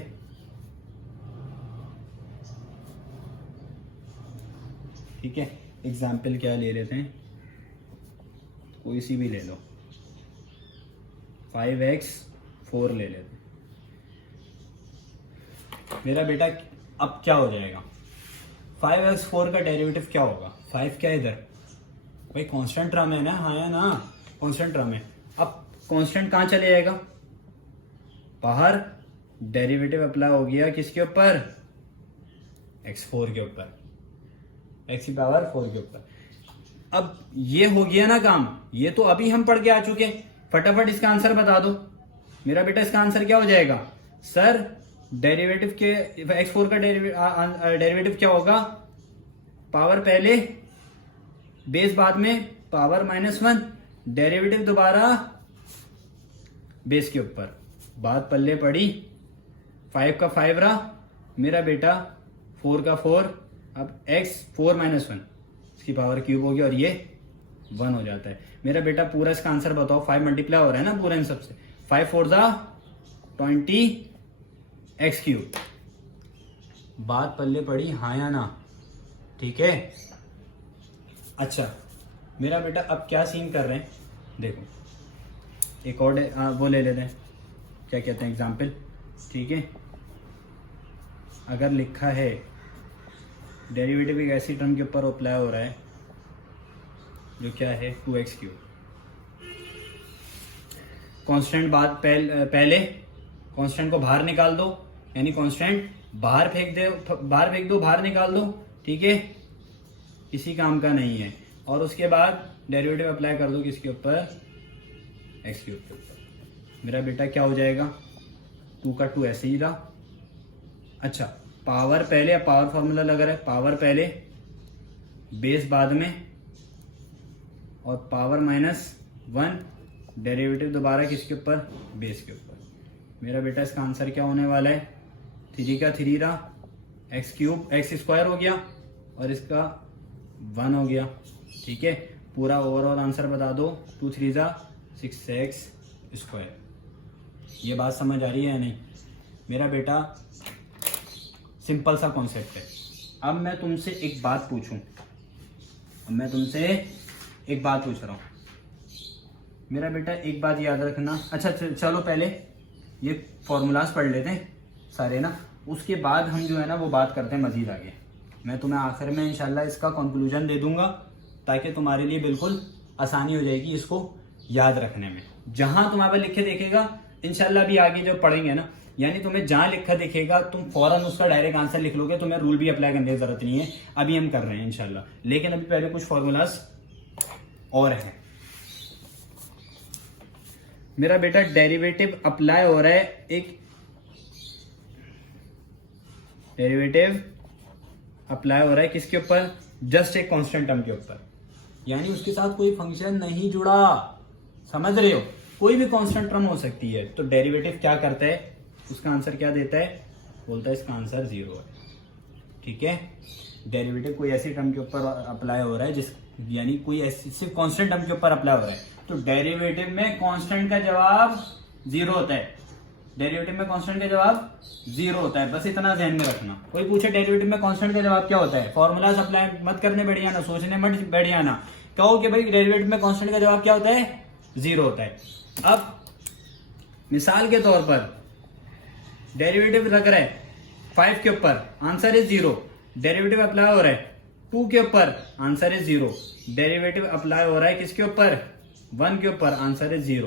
ठीक है, एग्जाम्पल क्या ले लेते हैं, कोई सी भी ले लो, 5x 4 ले लेते हैं। मेरा बेटा अब क्या हो जाएगा, 5x 4 का डेरिवेटिव क्या होगा, 5 क्या इधर, भाई कांस्टेंट टर्म है ना, हाँ या ना, कांस्टेंट टर्म है। अब कांस्टेंट कहाँ चले जाएगा, बाहर, डेरिवेटिव अप्लाई हो गया किसके ऊपर, x4 के ऊपर, x की पावर 4 के ऊपर। अब ये हो गया ना काम, ये तो अभी हम पढ़ के आ चुके हैं, फटाफट इसका आंसर बता दो। मेरा बेटा इसका आंसर क्या हो जाएगा, सर डेरिवेटिव के x4 का डेरिवेटिव क्या होगा, पावर पहले, बेस बाद में, पावर -1, डेरिवेटिव दोबारा बेस के ऊपर। बात पल्ले पड़ी, 5 का 5 रहा, मेरा बेटा 4 का 4, अब x 4 - 1 इसकी पावर क्यूब हो गया और ये 1 हो जाता है। मेरा बेटा पूरा इसका आंसर बताओ, 5 मल्टीप्लाई हो रहा है ना पूरा इन सबसे, 5 4 ज़ा 20x3। बात पल्ले पड़ी हाँ या ना? ठीक है। अच्छा मेरा बेटा अब क्या सीन कर रहे हैं, देखो एक और वो ले लेते हैं, क्या कहते हैं, एग्जाम्पल। ठीक है, अगर लिखा है डेरिवेटिव एक ऐसी टर्म के ऊपर अप्लाई हो रहा है जो क्या है 2x3। कांस्टेंट बाद पहले कांस्टेंट को बाहर निकाल दो, यानी कांस्टेंट बाहर फेंक दो, बाहर निकाल दो। ठीक है, किसी काम का नहीं है। और उसके बाद डेरिवेटिव अप्लाई कर दो किसके ऊपर, x के ऊपर। मेरा बेटा क्या हो जाएगा, 2 का 2 ऐसे ही रहा। अच्छा पावर पहले, अब पावर फॉर्मूला लगा रहा है, पावर पहले बेस बाद में, और पावर -1 डेरिवेटिव दोबारा किसके ऊपर, बेस के ऊपर। मेरा बेटा इसका आंसर क्या होने वाला है, 3 का 3 रहा, x² हो गया और इसका 1 हो गया। ठीक है, पूरा ओवरऑल आंसर बता दो, 2 3 6x²। ये बात समझ आ रही है या नहीं? मेरा बेटा सिंपल सा कॉन्सेप्ट है। अब मैं तुमसे एक बात पूछ रहा हूँ। मेरा बेटा एक बात याद रखना। अच्छा चलो पहले ये फॉर्मूलाज पढ़ लेते हैं सारे ना, उसके बाद हम जो है ना वो बात करते हैं मजीद आगे। मैं तुम्हें आखिर में इंशाल्लाह इसका कंक्लूजन दे दूंगा ताकि तुम्हारे लिए बिल्कुल आसानी हो जाएगी इसको याद रखने में। जहां तुम्हारे पर लिखे देखेगा इंशाल्लाह भी आगे जब पढ़ेंगे ना, यानी तुम्हें जहां लिखा दिखेगा तुम फौरन उसका डायरेक्ट आंसर लिख लोगे, तुम्हें रूल भी अप्लाई करने की जरूरत नहीं है। अभी हम कर रहे हैं इंशाल्लाह, लेकिन अभी पहले कुछ फॉर्मूलाज और हैं। मेरा बेटा डेरिवेटिव अप्लाई हो रहा है, एक डेरिवेटिव अप्लाई हो रहा है किसके ऊपर, जस्ट एक कांस्टेंट टर्म के ऊपर, यानी उसके साथ कोई फंक्शन नहीं जुड़ा। समझ रहे हो, कोई भी कांस्टेंट टर्म हो सकती है। तो डेरिवेटिव क्या करता है, उसका आंसर क्या देता है, बोलता है इसका आंसर 0 है। ठीक है, डेरिवेटिव कोई ऐसी टर्म के ऊपर अप्लाई हो रहा है यानी कोई ऐसी सिर्फ कांस्टेंट टर्म के ऊपर अप्लाई हो रहा है, तो डेरिवेटिव में कांस्टेंट का जवाब 0 होता है। डेरिवेटिव में कांस्टेंट का जवाब 0 होता है, बस इतना ध्यान में रखना। कोई पूछे डेरिवेटिव में कांस्टेंट का जवाब क्या होता है, फॉर्मूला अप्लाई मत करने बैठ जाना, सोचने मत बैठ जाना, कहो कि भाई डेरिवेटिव में कांस्टेंट का जवाब क्या होता है, 0 होता है। अब मिसाल के तौर पर डेरिवेटिव रख रहा है 5 के ऊपर, आंसर इज 0। डेरिवेटिव अप्लाई हो रहा है 2 के ऊपर, आंसर इज 0। डेरिवेटिव अप्लाई हो रहा है किसके ऊपर, 1 के ऊपर, आंसर इज 0।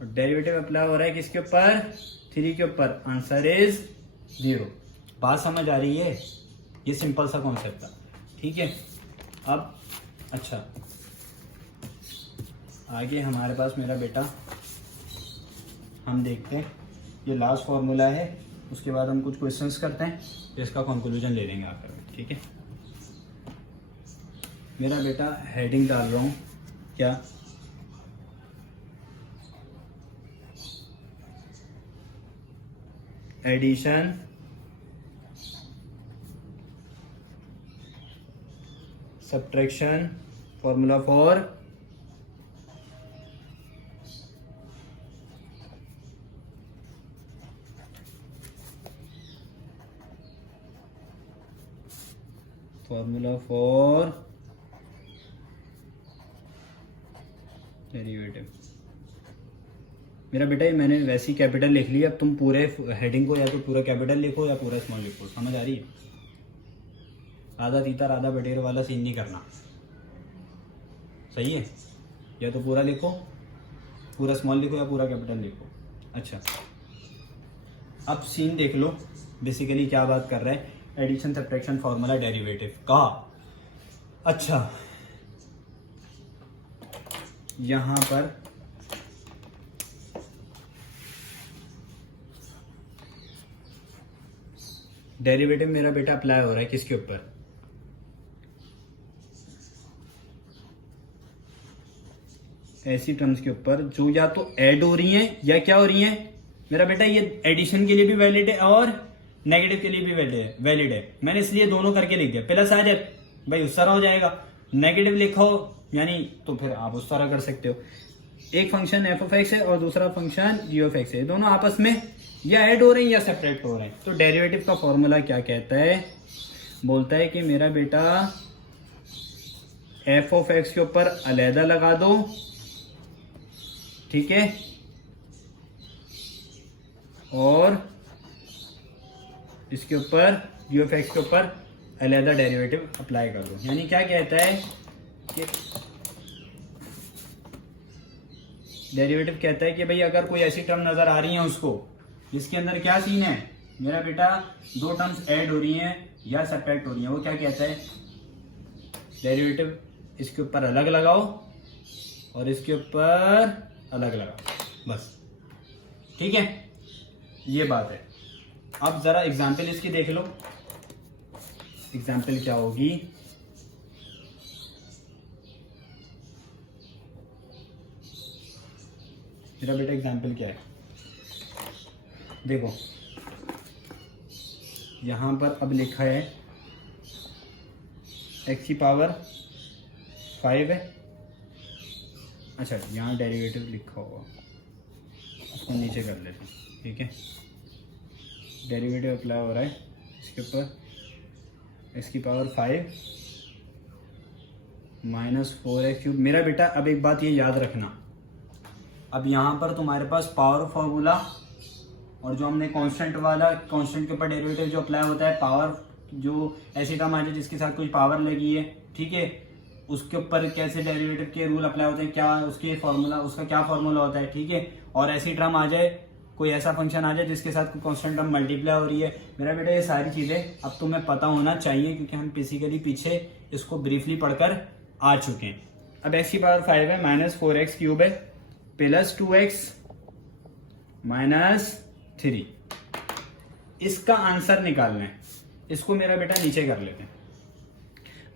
और डेरिवेटिव अप्लाई हो रहा है किसके ऊपर, 3 के ऊपर, आंसर इज 0। बात समझ आ रही है? ये सिंपल सा कॉन्सेप्ट था। ठीक है, अब अच्छा आगे हमारे पास मेरा बेटा हम देखते हैं, ये लास्ट फॉर्मूला है, उसके बाद हम कुछ क्वेश्चंस करते हैं, तो इसका कंक्लूजन ले लेंगे आकर में। ठीक है, मेरा बेटा हेडिंग डाल रहा हूँ क्या, addition subtraction formula for derivative. मेरा बेटा ये मैंने वैसी कैपिटल लिख ली, अब तुम पूरे हेडिंग को या तो पूरा कैपिटल लिखो या पूरा स्मॉल लिखो। समझ आ रही है? आधा तीतर आधा बटेर वाला सीन नहीं करना, सही है? या तो पूरा लिखो, पूरा स्मॉल लिखो, या पूरा कैपिटल लिखो। अच्छा अब सीन देख लो, बेसिकली क्या बात कर रहा है, एडिशन सब्ट्रैक्शन फॉर्मूला डेरिवेटिव का। अच्छा यहां पर डेरिवेटिव मेरा बेटा अप्लाई हो रहा है किसके ऊपर, ऐसी टर्म्स के ऊपर जो या तो ऐड हो रही हैं या क्या हो रही हैं। मेरा बेटा ये एडिशन के लिए भी वैलिड है और नेगेटिव के लिए भी वैलिड है। मैंने इसलिए दोनों करके लिख दिया। प्लस आ जाए भाई उस तरह हो जाएगा, नेगेटिव लिखो यानी तो फिर आप उस तरह कर सकते हो। एक फंक्शन एफ ऑफ एक्स है और दूसरा फंक्शन जी ऑफ एक्स है, दोनों आपस में या ऐड हो रहे हैं या सेपरेट हो रहे हैं। तो डेरिवेटिव का फॉर्मूला क्या कहता है, बोलता है कि मेरा बेटा एफ ऑफ एक्स के ऊपर अलहदा लगा दो, ठीक है, और इसके ऊपर जी ऑफ एक्स के ऊपर अलहदा डेरिवेटिव अप्लाई कर दो। यानी क्या कहता है कि डेरिवेटिव कहता है कि भाई अगर कोई ऐसी टर्म नजर आ रही है उसको जिसके अंदर क्या सीन है, मेरा बेटा दो टर्म्स ऐड हो रही हैं या सब्ट्रैक्ट हो रही हैं, वो क्या कहता है, डेरिवेटिव इसके ऊपर अलग लगाओ और इसके ऊपर अलग लगाओ, बस, ठीक है, ये बात है। अब जरा एग्जाम्पल इसकी देख लो। एग्जाम्पल क्या होगी, मेरा बेटा एग्जाम्पल क्या है, देखो यहां पर अब लिखा है x की पावर 5 है। अच्छा, यहाँ डेरिवेटिव लिखा होगा, उसको नीचे कर लेते हैं, ठीक है। डेरिवेटिव अप्लाई हो रहा है इसके ऊपर, x की पावर 5 माइनस 4x क्यूब। मेरा बेटा अब एक बात ये याद रखना, अब यहाँ पर तुम्हारे पास पावर फॉर्मूला और जो हमने कांस्टेंट वाला, कांस्टेंट के ऊपर डेरिवेटिव जो अप्लाई होता है, पावर जो ऐसी टर्म आ जाए जिसके साथ कोई पावर लगी है, ठीक है, उसके ऊपर कैसे डेरिवेटिव के रूल अप्लाई होते हैं, क्या उसके फॉर्मूला, उसका क्या फॉर्मूला होता है, ठीक है। और ऐसी टर्म आ जाए, कोई ऐसा फंक्शन आ जाए जिसके साथ कोई कांस्टेंट टर्म मल्टीप्लाई हो रही है, मेरा बेटा ये सारी चीजें अब तुम्हें पता होना चाहिए क्योंकि हम बेसिकली पीछे इसको ब्रीफली पढ़कर आ चुके हैं। अब x की पावर 5 है, माइनस 4x क्यूब है, प्लस 2x माइनस 3, इसका आंसर निकालना है। इसको मेरा बेटा नीचे कर लेते हैं।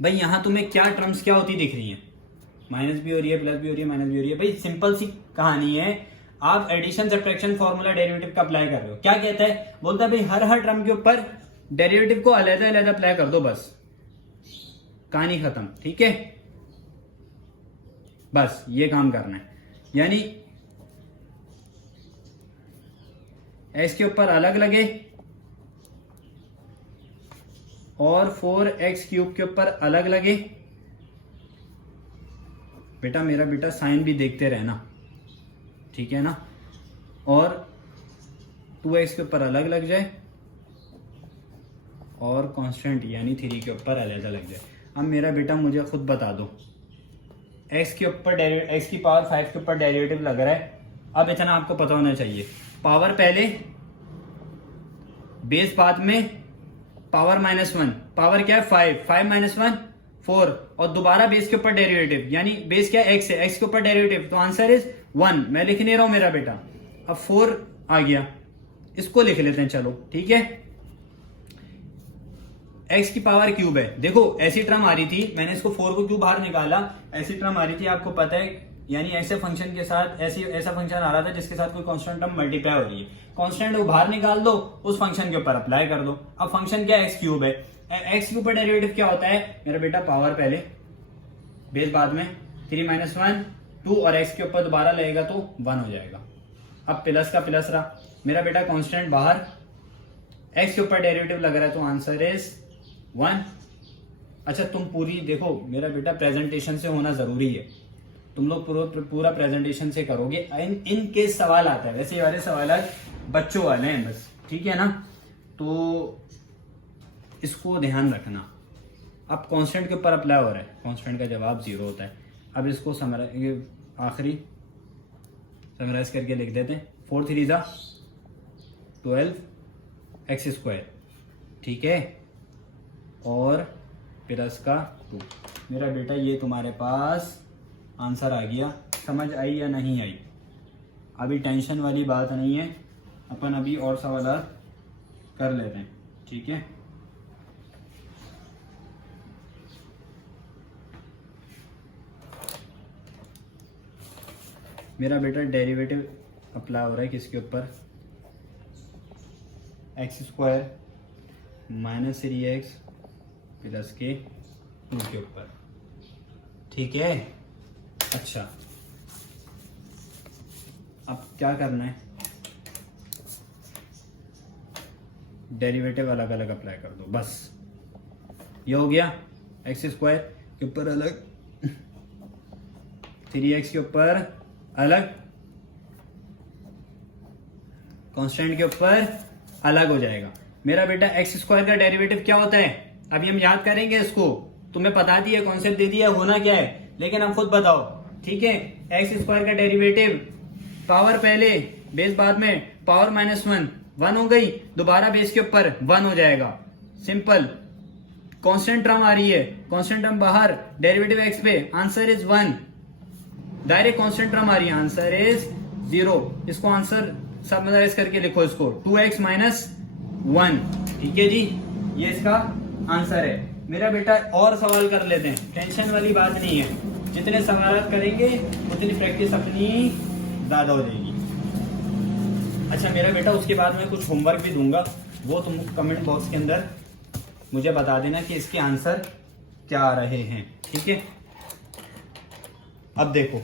भाई यहां तुम्हें क्या टर्म्स क्या होती दिख रही हैं, माइनस भी हो रही है, प्लस भी हो रही है, माइनस भी हो रही है। भाई सिंपल सी कहानी है, आप एडिशन सब्ट्रैक्शन फॉर्मूला डेरिवेटिव का अप्लाई कर रहे हो, क्या कहता है, बोलता है भाई हर टर्म के ऊपर डेरिवेटिव को अलग अलग अप्लाई कर दो, बस कहानी खत्म, ठीक है, बस ये काम करना है। यानी x के ऊपर अलग लगे और 4x क्यूब के ऊपर अलग लगे। बेटा मेरा बेटा साइन भी देखते रहना, ठीक है ना, और 2x के ऊपर अलग लग जाए और कांस्टेंट यानी 3 के ऊपर अलग लग जाए। अब मेरा बेटा मुझे खुद बता दो, x के ऊपर x की पावर 5 के ऊपर डेरिवेटिव लग रहा है। अब इतना आपको पता होना चाहिए, पावर पहले, बेस बाद में, पावर -1, पावर क्या है 5 माइनस 1 4, और दोबारा बेस के ऊपर डेरिवेटिव, यानी बेस क्या x है, x के ऊपर डेरिवेटिव, तो आंसर इज 1। मैं लिख नहीं रहा हूं मेरा बेटा, अब 4 आ गया, इसको लिख लेते हैं, चलो ठीक है। x की पावर क्यूब है, देखो ऐसी टर्म आ रही थी, मैंने इसको 4 को क्यूब बाहर निकाला, ऐसी टर्म आ रही थी, आपको पता है, यानी ऐसे फंक्शन के साथ ऐसा फंक्शन आ रहा था जिसके साथ कोई कांस्टेंट टर्म मल्टीप्लाई हो रही है, कांस्टेंट को बाहर निकाल दो, उस फंक्शन के ऊपर अप्लाई कर दो। अब फंक्शन क्या है, एक्स क्यूब है, एक्स क्यूब पर डेरिवेटिव क्या होता है मेरा बेटा, पावर पहले, बेस बाद में, 3 माइनस 1 2, और एक्स के ऊपर दोबारा लगेगा तो 1 हो जाएगा। अब प्लस का प्लस रहा, मेरा बेटा कांस्टेंट बाहर, एक्स के ऊपर डेरिवेटिव लग रहा है, तो आंसर इज 1। अच्छा तुम पूरी देखो मेरा बेटा, प्रेजेंटेशन से होना जरूरी है, तुम लोग पूरा प्रेजेंटेशन से करोगे, इन केस सवाल आता है, वैसे वाले सवाल बच्चों वाले हैं बस, ठीक है ना, तो इसको ध्यान रखना। अब कांस्टेंट के ऊपर अप्लाई हो रहा है, कांस्टेंट का जवाब 0 होता है। अब इसको आखिरी समराइज करके लिख देते हैं, 4 3 जा 12 एक्स स्क्वायर, ठीक है, और प्लस का 2। मेरा बेटा ये तुम्हारे पास आंसर आ गया। समझ आई या नहीं आई, अभी टेंशन वाली बात नहीं है, अपन अभी और सवाल कर लेते हैं, ठीक है। मेरा बेटा डेरिवेटिव अप्लाई हो रहा है किसके ऊपर, x square minus 3x plus के 2 के ऊपर, ठीक है। अच्छा अब क्या करना है, डेरिवेटिव अलग अलग अप्लाई कर दो, बस ये हो गया। एक्स स्क्वायर के ऊपर अलग, 3x के ऊपर अलग, कांस्टेंट के ऊपर अलग हो जाएगा। मेरा बेटा एक्स स्क्वायर का डेरिवेटिव क्या होता है, अभी हम याद करेंगे इसको, तुम्हें बता दिया, कॉन्सेप्ट दे दिया होना क्या है, लेकिन हम खुद बताओ, ठीक है। एक्स स्क्वायर का डेरिवेटिव, पावर पहले बेस बाद में, पावर -1 1 हो गई, दोबारा बेस के ऊपर 1 हो जाएगा, सिंपल। कांस्टेंट टर्म आ रही है, कांस्टेंट टर्म बाहर, डेरिवेटिव एक्स पे, answer is 1। Direct constant term आ रही है, आंसर इज 0। इसको आंसर समराइज करके लिखो, इसको 2x - 1, ठीक है जी, ये इसका आंसर है। मेरा बेटा और सवाल कर लेते हैं, टेंशन वाली बात नहीं है, जितने सवाल करेंगे उतनी प्रैक्टिस अपनी ज्यादा हो जाएगी। अच्छा मेरा बेटा, उसके बाद मैं कुछ होमवर्क भी दूंगा, वो तुम कमेंट बॉक्स के अंदर मुझे बता देना कि इसके आंसर क्या आ रहे हैं, ठीक है। अब देखो,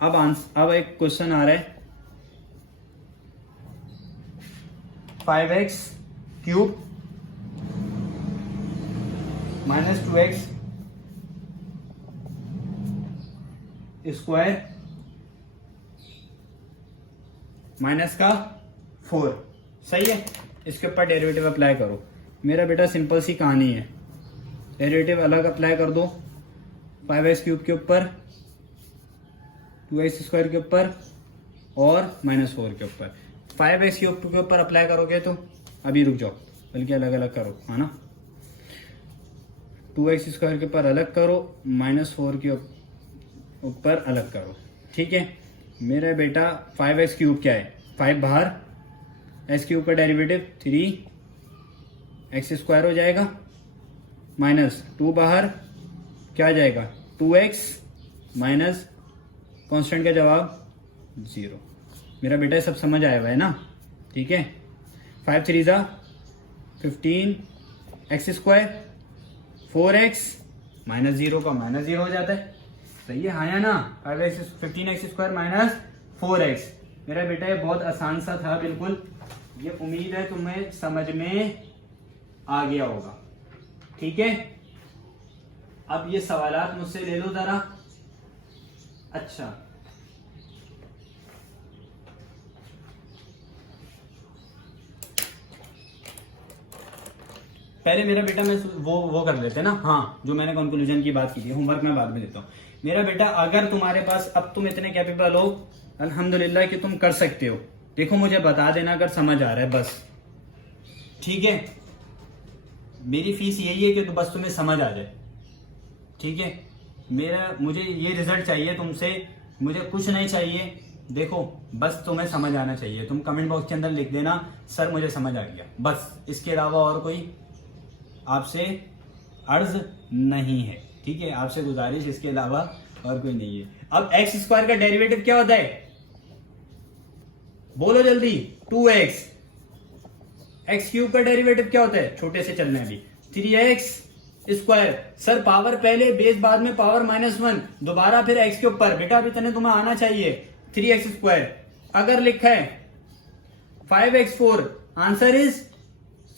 अब एक क्वेश्चन आ रहा है, 5x cube -2x square minus का 4, सही है। इसके ऊपर डेरिवेटिव अप्लाई करो। मेरा बेटा सिंपल सी कहानी है, डेरिवेटिव अलग अप्लाई कर दो, 5x क्यूब के ऊपर, 2x स्क्वायर के ऊपर और -4 के ऊपर। 5x क्यूब के ऊपर अप्लाई करोगे तो अभी रुक जाओ, बल्कि अलग अलग करो, है ना। 2x स्क्वायर के ऊपर अलग करो, -4 के ऊपर अलग करो, ठीक है। मेरा बेटा 5x क्यूब क्या है, 5 बाहर, x क्यूब का डेरिवेटिव 3x स्क्वायर हो जाएगा, -2 बाहर, क्या आ जाएगा 2x माइनस कांस्टेंट का जवाब 0। मेरा बेटा ये सब समझ आया हुआ है ना, ठीक है। 5 3 ज़ा 15 x स्क्वायर, 4x -0 का -0 हो जाता है, सही है, हाँ या ना। 15x square -4x। मेरा बेटा ये बहुत आसान सा था, बिल्कुल। ये उम्मीद है तुम्हें समझ में आ गया होगा, ठीक है। अब ये सवालात मुझसे ले लो जरा। अच्छा, पहले मेरा बेटा मैं वो कर लेते हैं ना, हाँ, जो मैंने कंक्लूजन की बात की थी, होमवर्क मैं बाद में देता हूँ। मेरा बेटा अगर तुम्हारे पास, अब तुम इतने कैपेबल हो अल्हम्दुलिल्लाह कि तुम कर सकते हो, देखो मुझे बता देना अगर समझ आ रहा है, बस, ठीक है। मेरी फीस यही है कि तो बस तुम्हें समझ आ जाए, ठीक है। मुझे ये रिजल्ट चाहिए तुमसे, मुझे कुछ नहीं चाहिए, देखो बस तुम्हें समझ आना चाहिए। तुम कमेंट बॉक्स के अंदर लिख देना सर मुझे समझ आ गया, बस, इसके अलावा और कोई आपसे अर्ज नहीं है, ठीक है, आपसे गुजारिश, इसके अलावा और कोई नहीं है। अब एक्स स्क्वायर का डेरिवेटिव क्या होता है, बोलो जल्दी। 2x। एक्स क्यूब का डेरिवेटिव क्या होता है, छोटे से चलना है अभी, 3x स्क्वायर। सर पावर पहले बेस बाद में, पावर -1 दोबारा फिर x के ऊपर। बेटा अभी तने तुम्हें आना चाहिए 3x स्क्वायर। अगर लिखा है 5x4, answer is,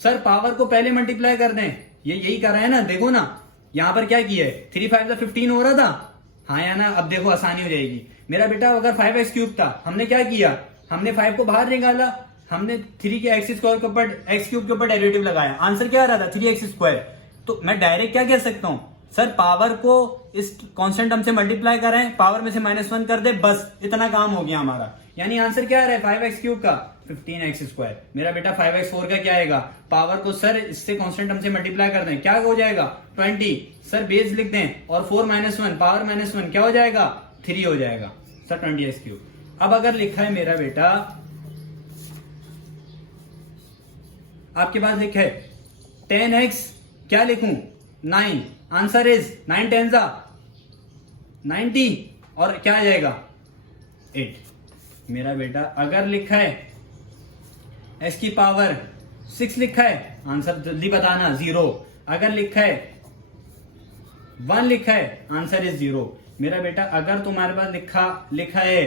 sir power को पहले मल्टीप्लाई कर दें, ये यही कर रहे हैं ना, देखो ना यहां पर क्या किया है, 3 5 ज़ा 15 हो रहा था, हाँ या ना। अब देखो आसानी हो जाएगी। मेरा बेटा अगर 5x क्यूब था, हमने क्या किया, हमने 5 को बाहर निकाला, हमने 3 के x स्क्वायर के ऊपर, x क्यूब के ऊपर डेरिवेटिव लगाया, आंसर क्या आ रहा था 3x स्क्वायर। तो मैं डायरेक्ट क्या कह सकता हूं, सर पावर को इस कांस्टेंट टर्म से मल्टीप्लाई करें, पावर में से -1 कर दे, बस इतना काम हो गया हमारा। यानी आंसर क्या आ रहा है 5x क्यूब का 15x स्क्वायर। मेरा बेटा 5x4 का क्या आएगा, पावर को सर इससे कांस्टेंट टर्म से मल्टीप्लाई कर दें, क्या हो जाएगा 20, सर बेस लिख दें, और 4 -1 पावर -1 क्या हो जाएगा 3 हो जाएगा, सर 20x क्यूब। अब अगर लिखा है मेरा बेटा, आपके पास लिखा है 10x, क्या लिखूं 9, आंसर इज 9 10 ज़ा 90, और क्या आ जाएगा 8। मेरा बेटा अगर लिखा है x की पावर 6 लिखा है, आंसर जल्दी बताना 0। अगर लिखा है 1 लिखा है, आंसर इज 0। मेरा बेटा अगर तुम्हारे पास लिखा है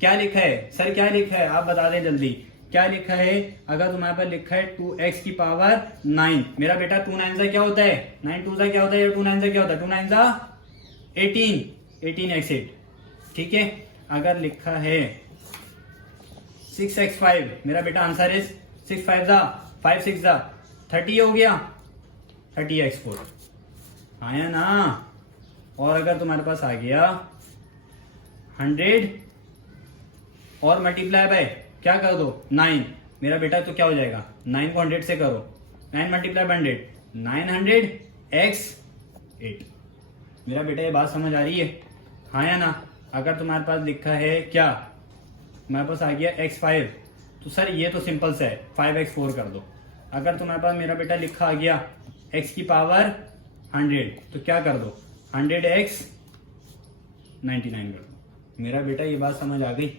क्या लिखा है सर, क्या लिखा है आप बता दें जल्दी, क्या लिखा है? अगर तुम्हारे पास लिखा है 2x की पावर 9, मेरा बेटा 2 9 से क्या होता है, 9 2 से क्या होता है, 2 9 से क्या होता है, 2 9 सा 18x8, ठीक है। अगर लिखा है 6x5, मेरा बेटा आंसर इज 6 5 सा 5 6 सा 30 हो गया, 30x4 आया ना। और अगर तुम्हारे पास आ गया 100 और मल्टीप्लाई बाय क्या कर दो 9, मेरा बेटा तो क्या हो जाएगा, 9 को 100 से करो, 9 मल्टीप्लाई बाय 100 900x8। मेरा बेटा ये बात समझ आ रही है, हाँ या ना। अगर तुम्हारे पास लिखा है क्या, तुम्हारे पास आ गया x5, तो सर ये तो सिंपल सा है 5x4 कर दो। अगर तुम्हारे पास मेरा बेटा लिखा आ गया x की पावर 100, तो क्या कर दो 100x99 कर दो। मेरा बेटा ये बात समझ आ गई,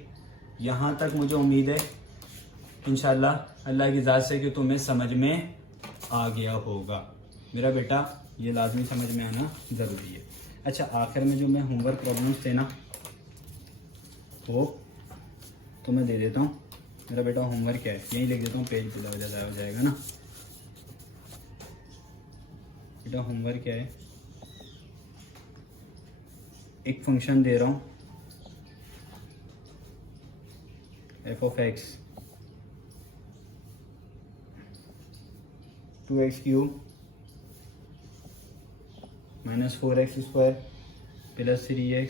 यहाँ तक मुझे उम्मीद है इंशाल्लाह अल्लाह की ज़ात से कि तुम्हें समझ में आ गया होगा। मेरा बेटा ये लाजमी समझ में आना ज़रूरी है। अच्छा, आखिर में जो मैं होमवर्क प्रॉब्लम्स थे ना वो तो मैं दे देता हूँ। मेरा बेटा होमवर्क क्या है यही लिख देता हूँ, पेज खुला हो जाएगा ना। बेटा होमवर्क क्या है, एक फंक्शन दे रहा हूँ f of x 2x³ minus 4x² plus 3x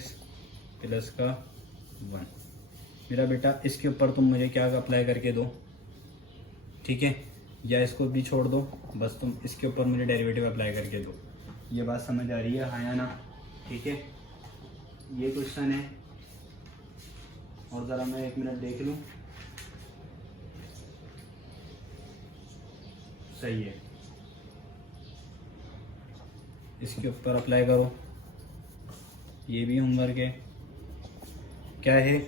plus का 1। मेरा बेटा इसके ऊपर तुम मुझे क्या अप्लाई करके दो, ठीक है, या इसको भी छोड़ दो, बस तुम इसके ऊपर मुझे डेरिवेटिव अप्लाई करके दो। ये बात समझ आ रही है, हाँ या ना? ठीक है, ये क्वेश्चन है। और ज़रा मैं 1 मिनट देख लूँ, सही है, इसके ऊपर अप्लाई करो। ये भी होमवर्क है, क्या है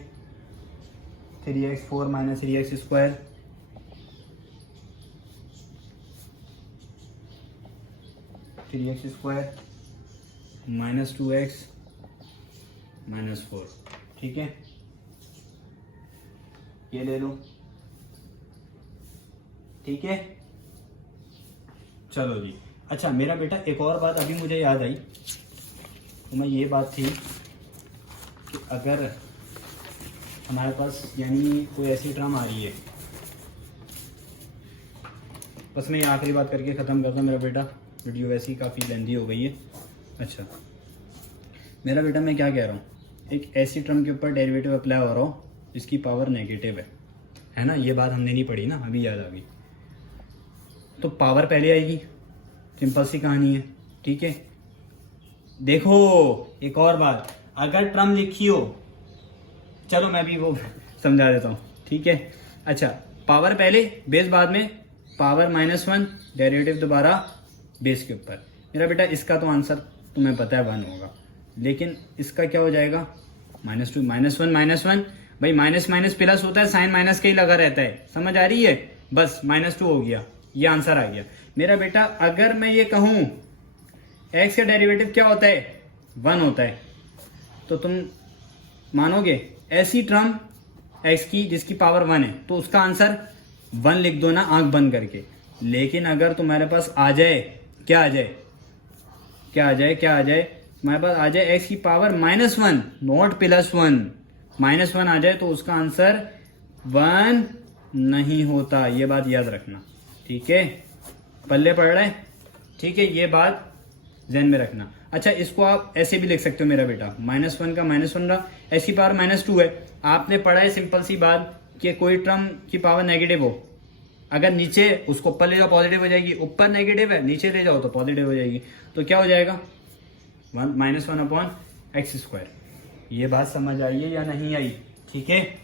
3x4 minus 3x² minus 2x minus 4, ठीक है, ये ले लो, ठीक है। चलो जी। अच्छा मेरा बेटा एक और बात अभी मुझे याद आई, तो मैं ये बात थी कि अगर हमारे पास यानी कोई ऐसी टर्म आ रही है, बस मैं ये आखिरी बात करके ख़त्म करता हूँ मेरा बेटा, वीडियो वैसे ही काफ़ी लेंदी हो गई है। अच्छा मेरा बेटा मैं क्या कह रहा हूँ, एक ऐसी टर्म के ऊपर डेरिवेटिव अप्लाई हो रहा हो जिसकी पावर नेगेटिव है ना, ये बात हमने नहीं पढ़ी ना, अभी याद आ गई। तो पावर पहले आएगी, सिंपल सी कहानी है, ठीक है। देखो एक और बात, अगर टर्म लिखी हो, चलो मैं भी वो समझा देता हूँ, ठीक है। अच्छा पावर पहले बेस बाद में, पावर -1 डेरिवेटिव दोबारा बेस के ऊपर। मेरा बेटा इसका तो आंसर तुम्हें पता है 1 होगा, लेकिन इसका क्या हो जाएगा -2 -1 भाई, माइनस माइनस प्लस होता है, साइन माइनस के ही लगा रहता है, समझ आ रही है, बस -2 हो गया, ये आंसर आ गया। मेरा बेटा अगर मैं ये कहूं x का डेरिवेटिव क्या होता है 1 होता है, तो तुम मानोगे ऐसी टर्म x की जिसकी पावर 1 है तो उसका आंसर 1 लिख दो ना आंख बंद करके। लेकिन अगर तुम्हारे पास आ जाए क्या आ जाए तुम्हारे पास आ जाए x की पावर -1 नॉट +1, -1 आ जाए तो उसका आंसर 1 नहीं होता, ये बात याद रखना, ठीक है। पल्ले पड़ रहा है, ठीक है, ये बात ध्यान में रखना। अच्छा इसको आप ऐसे भी लिख सकते हो मेरा बेटा, -1 का -1 रहा, ऐसी पावर -2 है। आपने पढ़ा है सिंपल सी बात कि कोई टर्म की पावर नेगेटिव हो, अगर नीचे उसको ऊपर ले जाओ पॉजिटिव हो जाएगी, ऊपर नेगेटिव है नीचे ले जाओ तो पॉजिटिव हो जाएगी, तो क्या हो जाएगा -1/x²। ये बात समझ आई है या नहीं आई, ठीक है।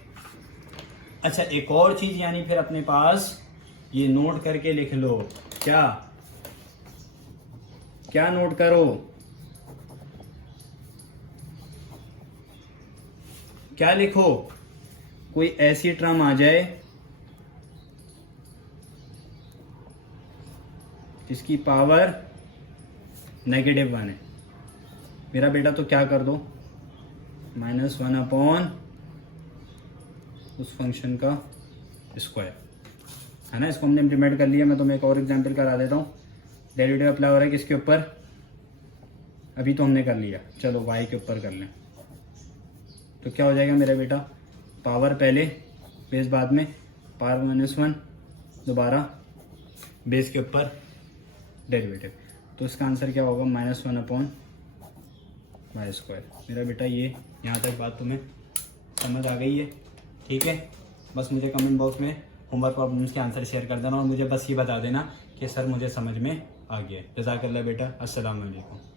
अच्छा एक और चीज यानी फिर अपने पास ये नोट करके लिख लो, क्या नोट करो, क्या लिखो, कोई ऐसी टर्म आ जाए जिसकी पावर -1 है, मेरा बेटा तो क्या कर दो -1/x²। उस फंक्शन का स्क्वायर, है ना। इसको हमने इम्प्लीमेंट कर लिया। मैं तुम्हें एक और एग्जांपल करा देता हूँ। डेरिवेटिव अप्लाई हो रहा है किसके ऊपर, अभी तो हमने कर लिया, चलो y के ऊपर कर लें। तो क्या हो जाएगा मेरा बेटा, पावर पहले बेस बाद में, पावर -1 दोबारा बेस के ऊपर डेरिवेटिव। तो इसका आंसर क्या होगा, -1/y²। मेरा बेटा ये यहाँ तक बात तुम्हें समझ आ गई है, ठीक है। बस मुझे कमेंट बॉक्स में होमवर्क प्रॉब्लम्स के आंसर शेयर कर देना और मुझे बस ये बता देना कि सर मुझे समझ में आ गया। जज़ाकल्लाह बेटा, अस्सलाम वालेकुम।